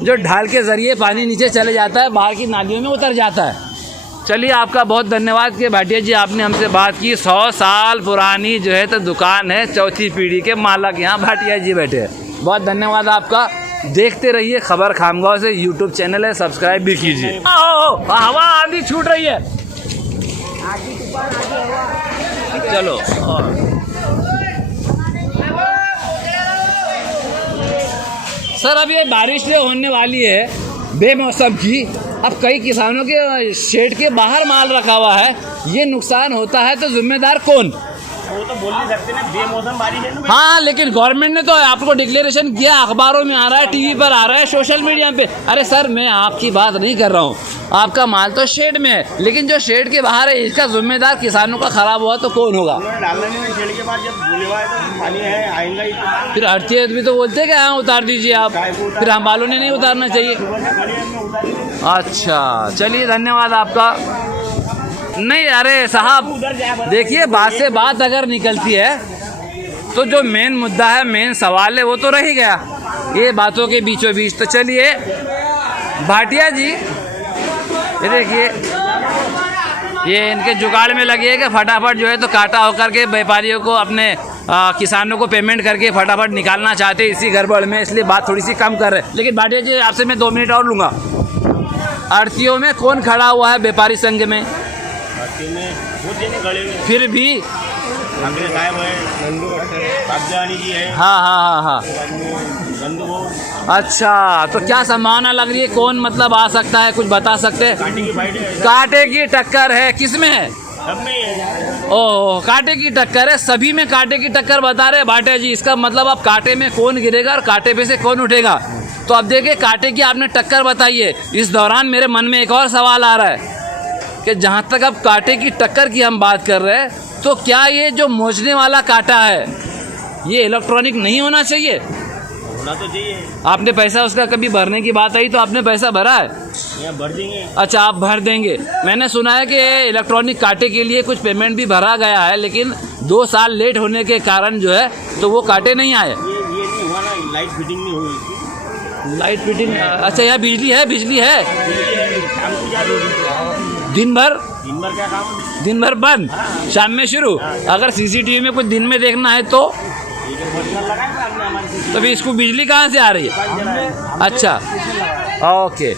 जो ढाल के जरिए पानी नीचे चले जाता है, बाहर की नालियों में उतर जाता है। चलिए, आपका बहुत धन्यवाद कि भाटिया जी आपने हमसे बात की। 100 साल पुरानी जो है तो दुकान है, चौथी पीढ़ी के मालक यहाँ भाटिया जी बैठे हैं। बहुत धन्यवाद आपका। देखते रहिए खबर खामगांव से, यूट्यूब चैनल है, सब्सक्राइब भी कीजिए। हवा आंधी छूट रही है, चलो। सर, अब ये बारिश जो होने वाली है बेमौसम की, अब कई किसानों के शेड के बाहर माल रखा हुआ है, ये नुकसान होता है तो जिम्मेदार कौन? वो तो बोल नहीं सकते ना, बेमौसम बारिश है ना। हाँ, लेकिन गवर्नमेंट ने तो आपको डिक्लेरेशन किया, अखबारों में आ रहा है, टीवी पर आ रहा है, सोशल मीडिया पे। अरे सर, मैं आपकी बात नहीं कर रहा हूँ, आपका माल तो शेड में है, लेकिन जो शेड के बाहर है इसका जिम्मेदार किसानों का खराब हुआ तो कौन होगा? शेड के बाद जब बोले हुआ है तो पानी है आएगा ही तो। फिर आढ़ती भी तो बोलते हैं कि हाँ उतार दीजिए आप, फिर हम वालों ने नहीं उतारना चाहिए। अच्छा, चलिए, धन्यवाद आपका। नहीं, अरे साहब देखिए, बात से बात अगर निकलती है तो जो मेन मुद्दा है, मेन सवाल है, वो तो रह ही गया, ये बातों के बीचों बीच। तो चलिए भाटिया जी, ये देखिए, ये इनके जुगाड़ में लगी है कि फटाफट जो है तो काटा होकर के व्यापारियों को, अपने किसानों को पेमेंट करके फटाफट निकालना चाहते हैं इसी गड़बड़ में, इसलिए बात थोड़ी सी कम कर रहे हैं। लेकिन भाटिया जी, आपसे मैं 2 मिनट और लूँगा। आढ़तियों में कौन खड़ा हुआ है व्यापारी संघ में? फिर भी हाँ। अच्छा, तो क्या संभावना लग रही है, कौन मतलब आ सकता है, कुछ बता सकते हैं? कांटे की टक्कर है, किस में है? ओह, कांटे की टक्कर है, सभी में कांटे की टक्कर बता रहे भाटिया जी। इसका मतलब अब कांटे में कौन गिरेगा और कांटे पे से कौन उठेगा? तो अब देखिए, कांटे की आपने टक्कर बताई है, इस दौरान मेरे मन में एक और सवाल आ रहा है कि जहाँ तक अब कांटे की टक्कर की हम बात कर रहे हैं, तो क्या ये जो मोचने वाला कांटा है ये इलेक्ट्रॉनिक नहीं होना चाहिए? होना तो चाहिए। आपने पैसा उसका कभी भरने की बात आई तो आपने पैसा भरा है? यहाँ भर देंगे। अच्छा, आप भर देंगे। मैंने सुना है कि इलेक्ट्रॉनिक कांटे के लिए कुछ पेमेंट भी भरा गया है, लेकिन 2 साल लेट होने के कारण जो है तो वो कांटे नहीं आए। ये नहीं हुआ ना, लाइट फिटिंग नहीं हुई। Light fitting? अच्छा, यहाँ बिजली है? बिजली है दिन भर क्या काम? दिन भर बंद, शाम में शुरू। अगर सीसीटीवी में कुछ दिन में देखना है तो फिर इसको बिजली कहाँ से आ रही है? अच्छा, ओके।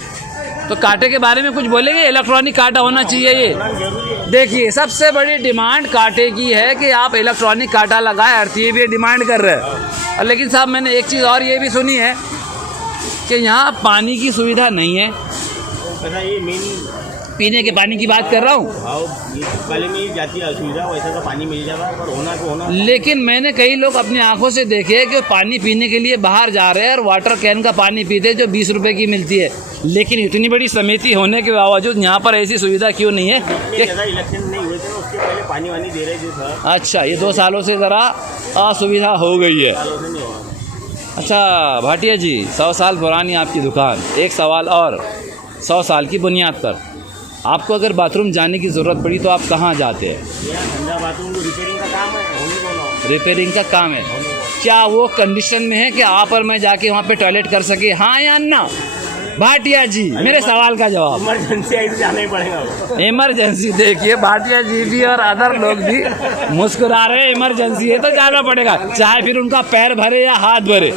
तो कांटे के बारे में कुछ बोलेंगे? इलेक्ट्रॉनिक कांटा होना चाहिए ये। देखिए, सबसे बड़ी डिमांड कांटे की है कि आप इलेक्ट्रॉनिक कांटा लगाए, आढ़ती भी डिमांड कर रहे हैं। लेकिन साहब, मैंने एक चीज़ और ये भी सुनी है कि यहाँ पानी की सुविधा नहीं है। ये मेन पीने के पानी की बात कर रहा हूँ। हाँ, ये पहले में ही जाती है असुविधा, वैसा तो पानी मिल जाता है, पर होना तो होना। लेकिन मैंने कई लोग अपनी आंखों से देखे कि पानी पीने के लिए बाहर जा रहे हैं और वाटर कैन का पानी पीते हैं जो 20 रुपए की मिलती है। लेकिन इतनी बड़ी समिति होने के बावजूद यहाँ पर ऐसी सुविधा क्यों नहीं है कि ज़्यादा इलेक्शन नहीं हुए थे ना, उसके पहले पानी वानी दे रहे थे सर। अच्छा, ये 2 सालों से ज़रा असुविधा हो गई है। सालों से नहीं हुआ। अच्छा भाटिया जी, 100 साल पुरानी आपकी दुकान। एक सवाल और, 100 साल की बुनियाद पर आपको अगर बाथरूम जाने की ज़रूरत पड़ी तो आप कहाँ जाते हैं? यहाँ ठंडा बाथरूम को रिपेयरिंग का काम है, होने को ना। रिपेयरिंग का काम है। क्या वो कंडीशन में है कि आप और मैं जाके वहाँ पे टॉयलेट कर सके, हाँ या ना? भाटिया जी, मेरे सवाल का जवाब। इमरजेंसी आई तो जाना ही पड़ेगा। इमरजेंसी, देखिए भाटिया जी भी और अदर लोग भी मुस्कुरा रहे हैं। इमरजेंसी है तो जाना पड़ेगा, चाहे फिर उनका पैर भरे या हाथ भरे।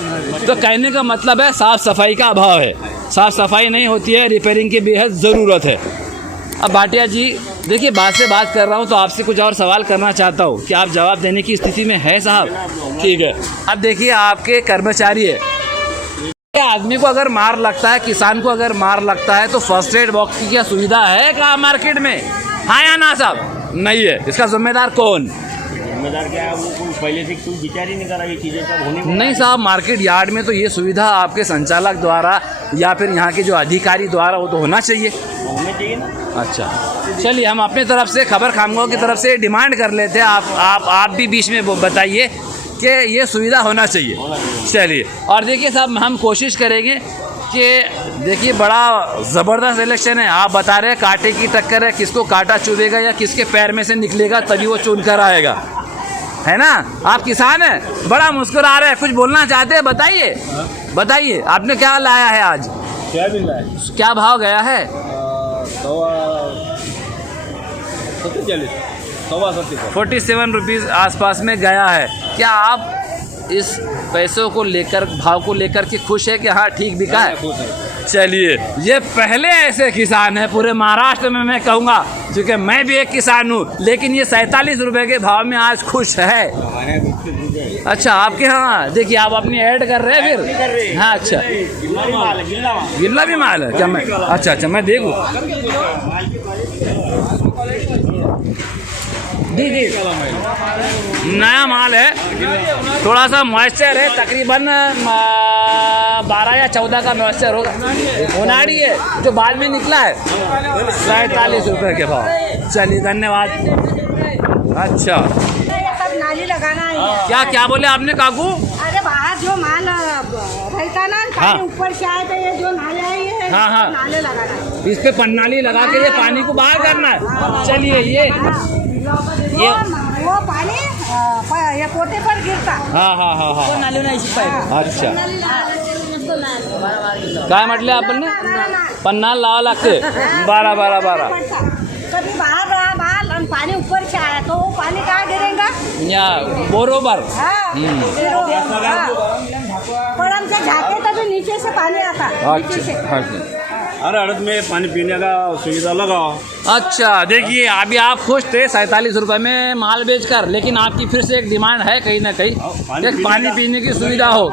तो कहने का मतलब है साफ़ सफाई का अभाव है, साफ़ सफाई नहीं होती है, रिपेयरिंग की बेहद ज़रूरत है। अब भाटिया जी देखिए, बात से बात कर रहा हूँ तो आपसे कुछ और सवाल करना चाहता हूँ कि आप जवाब देने की स्थिति में है साहब? ठीक है। अब देखिए, आपके कर्मचारी है, आदमी को अगर मार लगता है, किसान को अगर मार लगता है तो फर्स्ट एड बॉक्स की क्या सुविधा है क्या मार्केट में, हाँ या ना साहब? नहीं है। इसका जिम्मेदार कौन? जिम्मेदार क्या है, वो कोई पहले से कोई विचार ही नहीं करा ये चीज़ें सब होने को। नहीं साहब, मार्केट यार्ड में तो ये सुविधा आपके संचालक द्वारा या फिर यहाँ के जो अधिकारी द्वारा वो तो होना चाहिए। होने चाहिए ना। अच्छा, चलिए हम अपनी तरफ से, खबर खामगांव की तरफ से डिमांड कर लेते हैं, आप भी बीच में बताइए कि ये सुविधा होना चाहिए। चलिए, और देखिए साहब, हम कोशिश करेंगे कि देखिए बड़ा ज़बरदस्त इलेक्शन है। आप बता रहे हैं कांटे की टक्कर है, किसको कांटा चुभेगा या किसके पैर में से निकलेगा तभी वो चुन कर आएगा, है ना? आप किसान हैं, बड़ा मुस्कुरा रहे हैं, कुछ बोलना चाहते हैं? बताइए बताइए, आपने क्या लाया है आज? क्या मिल रहा है? क्या भाव गया है? 47 रुपीज़ आसपास में गया है। क्या आप इस पैसों को लेकर, भाव को लेकर के खुश है कि हाँ ठीक बिका है? चलिए, ये पहले ऐसे किसान हैं पूरे महाराष्ट्र में, मैं कहूँगा, क्योंकि मैं भी एक किसान हूँ, लेकिन ये 47 रुपये के भाव में आज खुश है। अच्छा, आपके यहाँ देखिए, आप अपनी ऐड कर रहे हैं फिर? हाँ, अच्छा, गिल्ला भी माल है क्या? मैं अच्छा मैं देखूँ। नया माल है, थोड़ा सा मॉइस्चर है, तकरीबन 12 या 14 का मॉइस्चर होगा। उनाड़ी है जो बाद में निकला है, 47 रुपये के भाव। चलिए, धन्यवाद। अच्छा, नाली लगाना है। क्या बोले आपने काकू? अरे बाहर जो माल रहता ना, पानी ऊपर से आए तो ये जो नाले है, ये हाँ। नाले लगाना है। इस पे पन्नाली लगा के ये पानी को बाहर करना है। चलिए, ये वो पानी ये पोते पर गिरता। हाँ। अच्छा, काय म्हटले आपण? पन्नाल लावा लागते। 12 कभी बाहर रहा माल और पानी ऊपर से आया तो वो पानी कहाँ गिरेगा? या बरोबर। पर हम से झाके तभी नीचे से पानी आता। अच्छा, अरे अड़द में पानी पीने का सुविधा लगाओ। अच्छा, देखिए अभी आप खुश थे 47 रुपये में माल बेचकर, लेकिन आपकी फिर से एक डिमांड है कहीं ना कहीं, एक पानी पीने की सुविधा हो।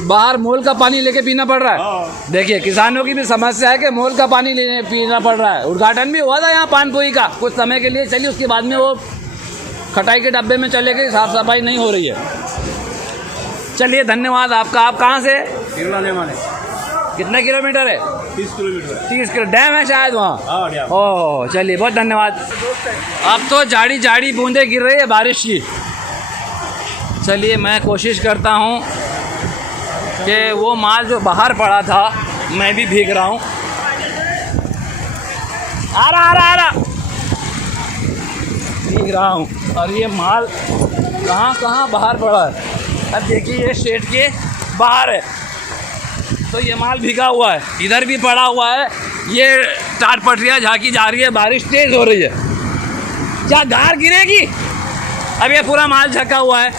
बाहर मोल का पानी लेके पीना पड़ रहा है। देखिए, किसानों की भी समस्या है कि मोल का पानी लेने पीना पड़ रहा है। उद्घाटन भी हुआ था यहाँ पानपुरी का कुछ समय के लिए, चलिए उसके बाद में वो खटाई के डब्बे में चले गए, साफ सफाई नहीं हो रही है। चलिए, धन्यवाद आपका। आप कहाँ से? कितने किलोमीटर है? 30 किलोमीटर। 30 किलो। डैम है शायद वहाँ? ओह, चलिए, बहुत धन्यवाद। अब तो जाड़ी जाड़ी बूंदें गिर रही है बारिश की। चलिए, मैं कोशिश करता हूँ कि वो माल जो बाहर पड़ा था, मैं भी भीग रहा हूँ। आ रहा भीग रहा हूँ, और ये माल कहाँ बाहर पड़ा है। अब देखिए, ये शेड के बाहर है तो ये माल भीगा हुआ है, इधर भी पड़ा हुआ है। ये टाट पटरियाँ झाँकी जा रही है, बारिश तेज़ हो रही है। क्या गार गिरेगी? अब ये पूरा माल झका हुआ है,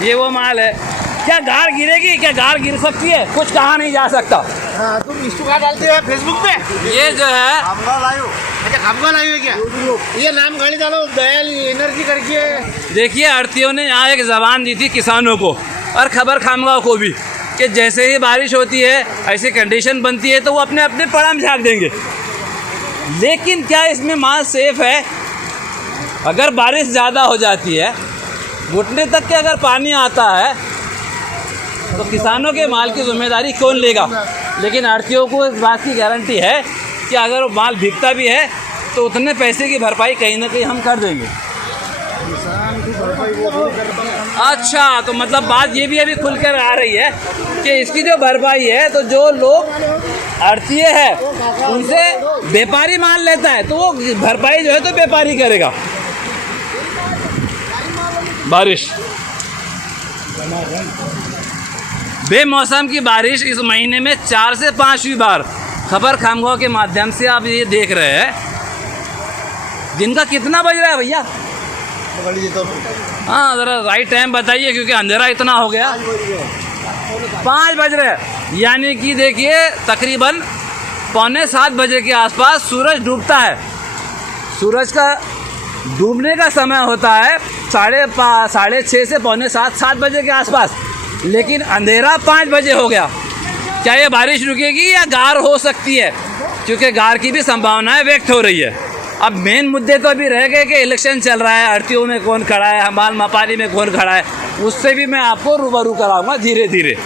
ये वो माल है। क्या गार गिरेगी? क्या गार गिर सकती है? कुछ कहा नहीं जा सकता। हाँ, तुम इंस्टाग्राम डालते हैं फेसबुक पे? ये जो है खामगांव लाइव है क्या? ये नाम गाड़ी डालो, दयाल एनर्जी करके। देखिए, आड़तियों ने यहाँ एक ज़बान दी थी किसानों को और खबर खामगांव को भी कि जैसे ही बारिश होती है ऐसी कंडीशन बनती है तो वो अपने अपने पड़ाम झाँक देंगे। लेकिन क्या इसमें माल सेफ है? अगर बारिश ज़्यादा हो जाती है, घुटने तक के अगर पानी आता है, तो किसानों के माल की जिम्मेदारी कौन लेगा? लेकिन आढ़तियों को इस बात की गारंटी है कि अगर वो माल भीगता भी है तो उतने पैसे की भरपाई कहीं ना कहीं हम कर देंगे। अच्छा, तो मतलब बात ये भी अभी खुलकर आ रही है कि इसकी जो भरपाई है, तो जो लोग आढ़तिये है उनसे व्यापारी माल लेता है तो वो भरपाई जो है तो व्यापारी करेगा। बारिश, बेमौसम की बारिश इस महीने में 4 से 5वीं बार खबर खामगांव के माध्यम से आप ये देख रहे हैं। दिन का कितना बज रहा है भैया? हाँ, ज़रा राइट टाइम बताइए क्योंकि अंधेरा इतना हो गया। 5 बज रहे हैं, यानी कि देखिए तकरीबन 6:45 बजे के आसपास सूरज डूबता है। सूरज का डूबने का समय होता है 6:30 से 6:45-7 बजे के आसपास, लेकिन अंधेरा 5 बजे हो गया। क्या ये बारिश रुकेगी या गार हो सकती है? क्योंकि गार की भी संभावनाएं व्यक्त हो रही है। अब मेन मुद्दे तो अभी रह गए कि इलेक्शन चल रहा है, आढ़तियों में कौन खड़ा है, माल मापारी में कौन खड़ा है, उससे भी मैं आपको रूबरू कराऊंगा धीरे धीरे।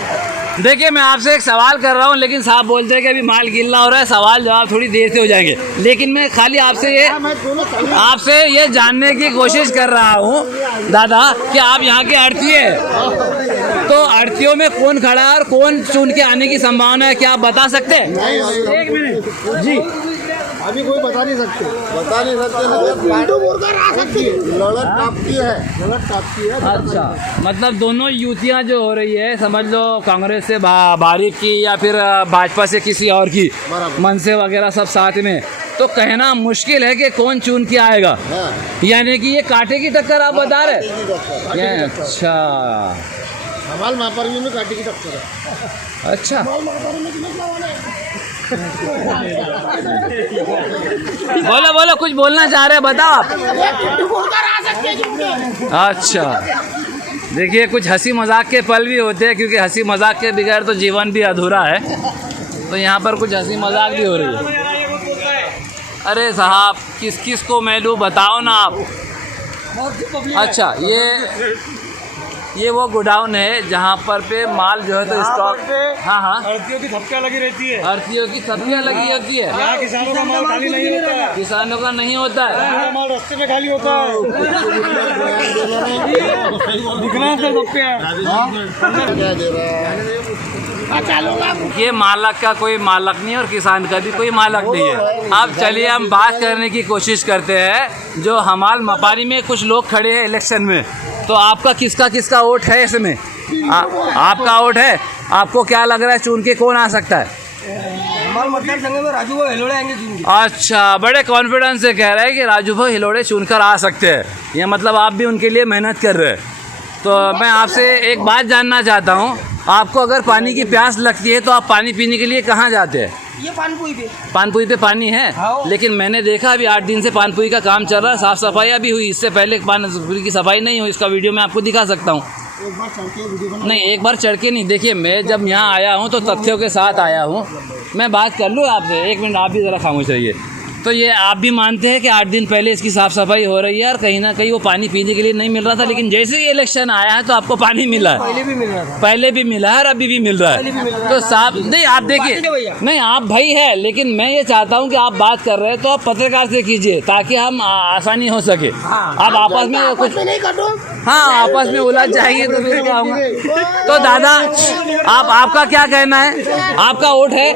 देखिए, मैं आपसे एक सवाल कर रहा हूँ, लेकिन साहब बोलते हैं कि अभी माल गिल्ला हो रहा है, सवाल जवाब थोड़ी देर से हो जाएंगे। लेकिन मैं खाली आपसे ये जानने की कोशिश कर रहा हूँ दादा कि आप यहाँ के आढ़तिये हैं, तो आढ़तियों में कौन खड़ा है और कौन चुन के आने की संभावना है, क्या आप बता सकते हैं? 1 मिनट जी। अभी कोई बता नहीं सकते लड़त काफी है। अच्छा, मतलब दोनों युतियाँ जो हो रही है, समझ लो कांग्रेस से बारिक की या फिर भाजपा से किसी और की, मनसे वगैरह सब साथ में, तो कहना मुश्किल है कि कौन चुन के आएगा। यानी कि ये कांटे की टक्कर आप बता रहे हैं? अच्छा, माल मापारी में कांटे की टक्कर है। अच्छा, बोलो बोलो, कुछ बोलना चाह रहे हैं, बताओ आप। अच्छा, देखिए कुछ हंसी मजाक के पल भी होते हैं, क्योंकि हंसी मजाक के बगैर तो जीवन भी अधूरा है। तो यहाँ पर कुछ हंसी मजाक भी हो रही है। अरे साहब, किस किस को मैं लूँ, बताओ ना आप। अच्छा, ये वो गोडाउन है जहाँ पर पे माल जो है तो स्टॉक। हाँ हाँ, आढ़तियों की थपकियां लगी रहती है। आढ़तियों की थपकियां लगी होती है। यहाँ किसानों का माल खाली नहीं होता है। किसानों का नहीं होता है, माल रास्ते में खाली होता है। दिखना से ये मालक का कोई मालक नहीं और किसान का भी कोई मालक नहीं है। अब चलिए हम बात करने की कोशिश करते हैं। जो हमाल मपारी में कुछ लोग खड़े हैं इलेक्शन में, तो आपका किसका वोट है इसमें? आपका वोट है? आपको क्या लग रहा है चुन के कौन आ सकता है? हमारे मतलब संघ में राजू भाई हिलोड़े आएंगे चुन के। अच्छा, बड़े कॉन्फिडेंस से कह रहे हैं कि राजू भाई हिलोड़े चुनकर आ सकते हैं। ये मतलब आप भी उनके लिए मेहनत कर रहे हैं। तो मैं आपसे एक बात जानना चाहता हूँ, आपको अगर पानी की प्यास लगती है तो आप पानी पीने के लिए कहाँ जाते हैं? ये पानपुई पे। पानपुई पे पानी है? हाँ। लेकिन मैंने देखा अभी 8 दिन से पानपुई का काम चल रहा है, साफ़ सफाई अभी हुई, इससे पहले पानपुई की सफाई नहीं हुई। इसका वीडियो मैं आपको दिखा सकता हूँ। एक बार चढ़ के वीडियो बना। नहीं, एक बार चढ़ के नहीं। देखिए, मैं जब यहाँ आया हूँ तो तथ्यों के साथ आया हूँ। मैं बात कर लूँ आपसे, 1 मिनट आप भी ज़रा खामोश रहिए। तो ये आप भी मानते हैं कि 8 दिन पहले इसकी साफ़ सफाई हो रही है और कहीं ना कहीं वो पानी पीने के लिए नहीं मिल रहा था, लेकिन जैसे ही इलेक्शन आया है तो आपको पानी मिला है? पहले भी मिल रहा था। पहले भी मिला है और अभी भी मिल रहा है। तो साहब, नहीं आप देखिए, नहीं आप भाई है, लेकिन मैं ये चाहता हूँ कि आप बात कर रहे हैं तो आप पत्रकार से कीजिए ताकि हम आसानी हो सके। आप आपस में कुछ नहीं काटो। हाँ, आपस में उलझ जाएंगे तो फिर क्या होगा? तो दादा, आपका क्या कहना है? आपका वोट है?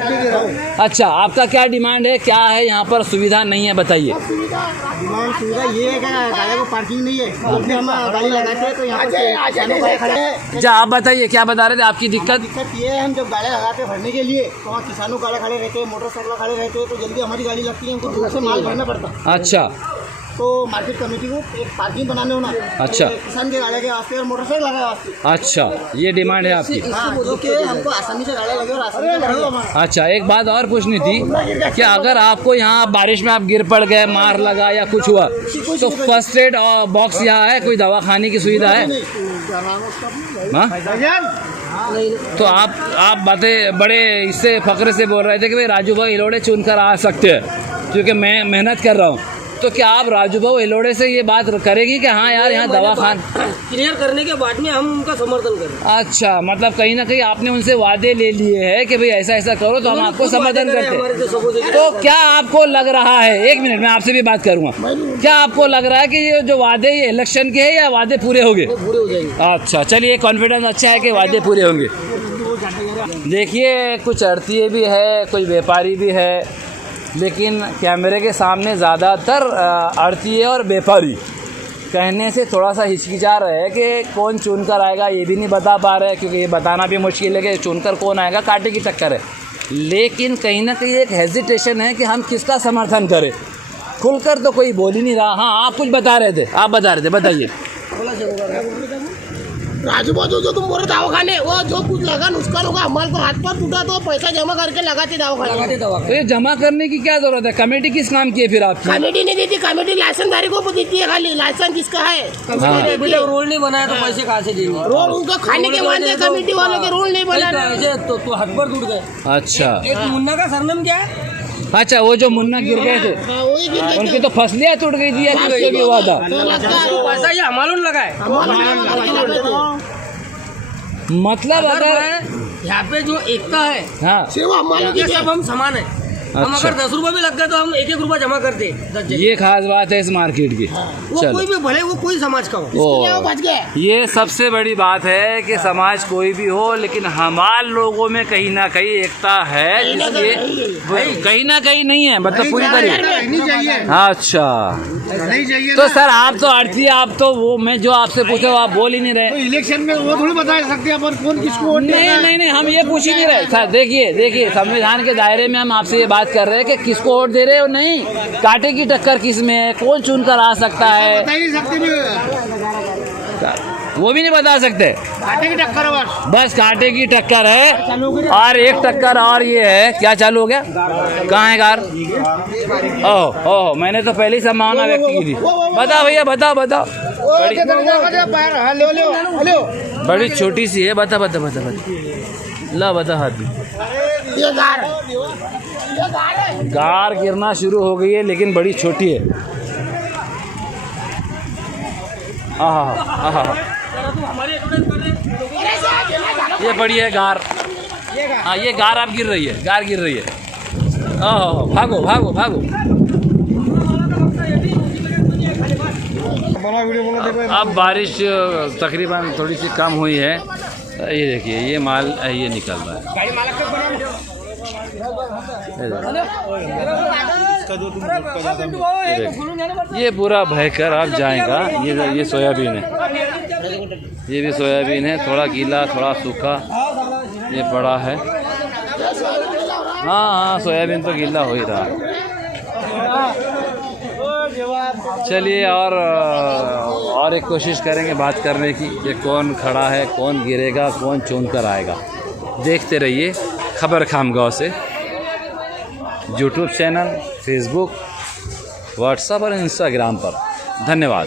अच्छा, आपका क्या डिमांड है? क्या है यहाँ पर सुविधा नहीं है, बताइए। डिमांड सुविधा ये है कि गाड़ी को पार्किंग नहीं है, इसलिए हम गाड़ी लगाते हैं तो यहाँ पर खड़े हैं। अच्छा, आप बताइए क्या बता रहे थे आपकी दिक्कत? दिक्कत ये है, हम जब गाड़ी लगाते हैं भरने के लिए तो वहाँ किसानों गाड़ी खड़े रहते हैं, मोटरसाइकिल खड़े रहते हैं, तो जल्दी हमारी गाड़ी लगती है, हमको दूर से माल भरना पड़ता है। अच्छा, तो मार्केट कमेटी को एक पार्किंग बनाने होना। अच्छा, किसान के गाड़ी के वास्ते और मोटरसाइकिल लगे वास्ते। अच्छा, ये डिमांड है आपकी? हाँ, जो कि हमको आसानी से गाड़ी लगे और आसानी से भरे। अच्छा, एक बात और पूछनी थी कि अगर आपको यहाँ बारिश में आप गिर पड़ गए, मार लगा या कुछ हुआ, तो फर्स्ट एड बॉक्स यहाँ है? कोई दवा खाने की सुविधा है? क्या नाम है उसका? हाँ? तो आप बातें बड़े इससे फख्र से बोल रहे थे कि भाई राजू भाई हिलोड़े चुनकर आ सकते हैं क्योंकि मैं मेहनत कर रहा हूँ। तो क्या आप राजू भाई हिलोड़े से ये बात करेगी कि हाँ यार यहाँ दवाखान क्लियर करने के बाद में हम उनका समर्थन करें? अच्छा, मतलब कहीं ना कहीं आपने उनसे वादे ले लिए हैं कि भाई ऐसा ऐसा करो तो हम आपको समर्थन करते हैं। तो क्या आपको लग रहा है, एक मिनट मैं आपसे भी बात करूँगा, क्या आपको लग रहा है कि ये जो वादे ये इलेक्शन के हैं या वादे पूरे होंगे? पूरे हो जाएंगे। अच्छा, चलिए कॉन्फिडेंस अच्छा है कि वादे पूरे होंगे। देखिए कुछ आढ़तिये भी है, कुछ व्यापारी भी है, लेकिन कैमरे के सामने ज़्यादातर आढ़तिये और व्यापारी कहने से थोड़ा सा हिचकिचा रहे हैं कि कौन चुनकर आएगा ये भी नहीं बता पा रहे हैं, क्योंकि ये बताना भी मुश्किल है कि चुनकर कौन आएगा, कांटे की टक्कर है। लेकिन कहीं ना कहीं एक हेजिटेशन है कि हम किसका समर्थन करें। खुलकर तो कोई बोल ही नहीं रहा। हाँ, आप कुछ बता रहे थे, आप बता रहे थे, बताइए। राजू बाजू जो तुम बोल रहे दवाखाने, वो जो कुछ लगा नुकसान होगा, हमारे को हाथ पर टूटा तो पैसा जमा करके लगाते दवाखाने। तो ये जमा करने की क्या जरूरत है? कमेटी किस काम की है फिर आपकी? कमेटी नहीं देती, कमेटी लाइसेंसधारी को देती है, खाली लाइसेंस किसका है। रोल नहीं बनाया तो पैसे कहाँ से देंगे? रोल उनका खाने के मानते हैं, कमेटी वालों के रोल नहीं बनाया तो हाथ पर टूट गए। अच्छा, एक मुन्ना का सरनाम क्या है? अच्छा, वो जो मुन्ना गिर गए थे वही गिर गए उनकी तो फसलियाँ टूट गई थी, किससे भी हुआ था? पैसा ये हमारे लगा है। मतलब अगर यहाँ पे जो एकता है, हाँ, ये सब हम समान है। हम अच्छा। अगर 10 रुपए भी लग गए तो हम 1-1 रुपया जमा करते हैं। ये खास बात है इस मार्केट की। वो चलो, कोई भी भले वो कोई समाज का हो, ओ, बच गए। ये सबसे बड़ी बात है कि समाज कोई भी हो, लेकिन हमारे लोगों में कहीं ना कहीं एकता है, जिसलिए कहीं ना कहीं नहीं है, मतलब पूरी तरह। अच्छा, तो सर आप तो आढ़ती, आप तो वो मैं जो आपसे पूछा आप बोल ही नहीं रहे। इलेक्शन में वो थोड़ी बता सकते हैं अपन कौन किसको। नहीं, हम ये पूछ ही नहीं रहे सर। देखिए संविधान के दायरे में हम आपसे ये बात कर रहे हैं कि किसको वोट दे रहे हो, नहीं कांटे की टक्कर किस में है, कौन चुनकर आ सकता है, बता ही नहीं सकते वो भी नहीं बता सकते। कांटे की टक्कर है बस कांटे की टक्कर है। और एक टक्कर और ये है, क्या चालू हो गया? कहाँ है कार? ओह, मैंने तो पहले ही संभावना व्यक्त की थी। बताओ भैया, बताओ। बड़ी छोटी सी है, बता ला, बता हाथ में। गार गिरना शुरू हो गई है, लेकिन बड़ी छोटी है। ये बड़ी है गार। हाँ, ये गार अब गिर रही है, भागो। अब बारिश तकरीबन थोड़ी सी कम हुई है। ये देखिए, ये माल ये निकल रहा है। ये पूरा बहकर आप जाएगा। ये सोयाबीन है, ये भी सोयाबीन है, थोड़ा गीला थोड़ा सूखा ये पड़ा है। हाँ, सोयाबीन तो गीला हो ही रहा है। चलिए और एक कोशिश करेंगे बात करने की कि कौन खड़ा है, कौन गिरेगा, कौन चुनकर आएगा। देखते रहिए खबर खामगांव से। यूट्यूब चैनल, फेसबुक, व्हाट्सएप और इंस्टाग्राम पर। धन्यवाद।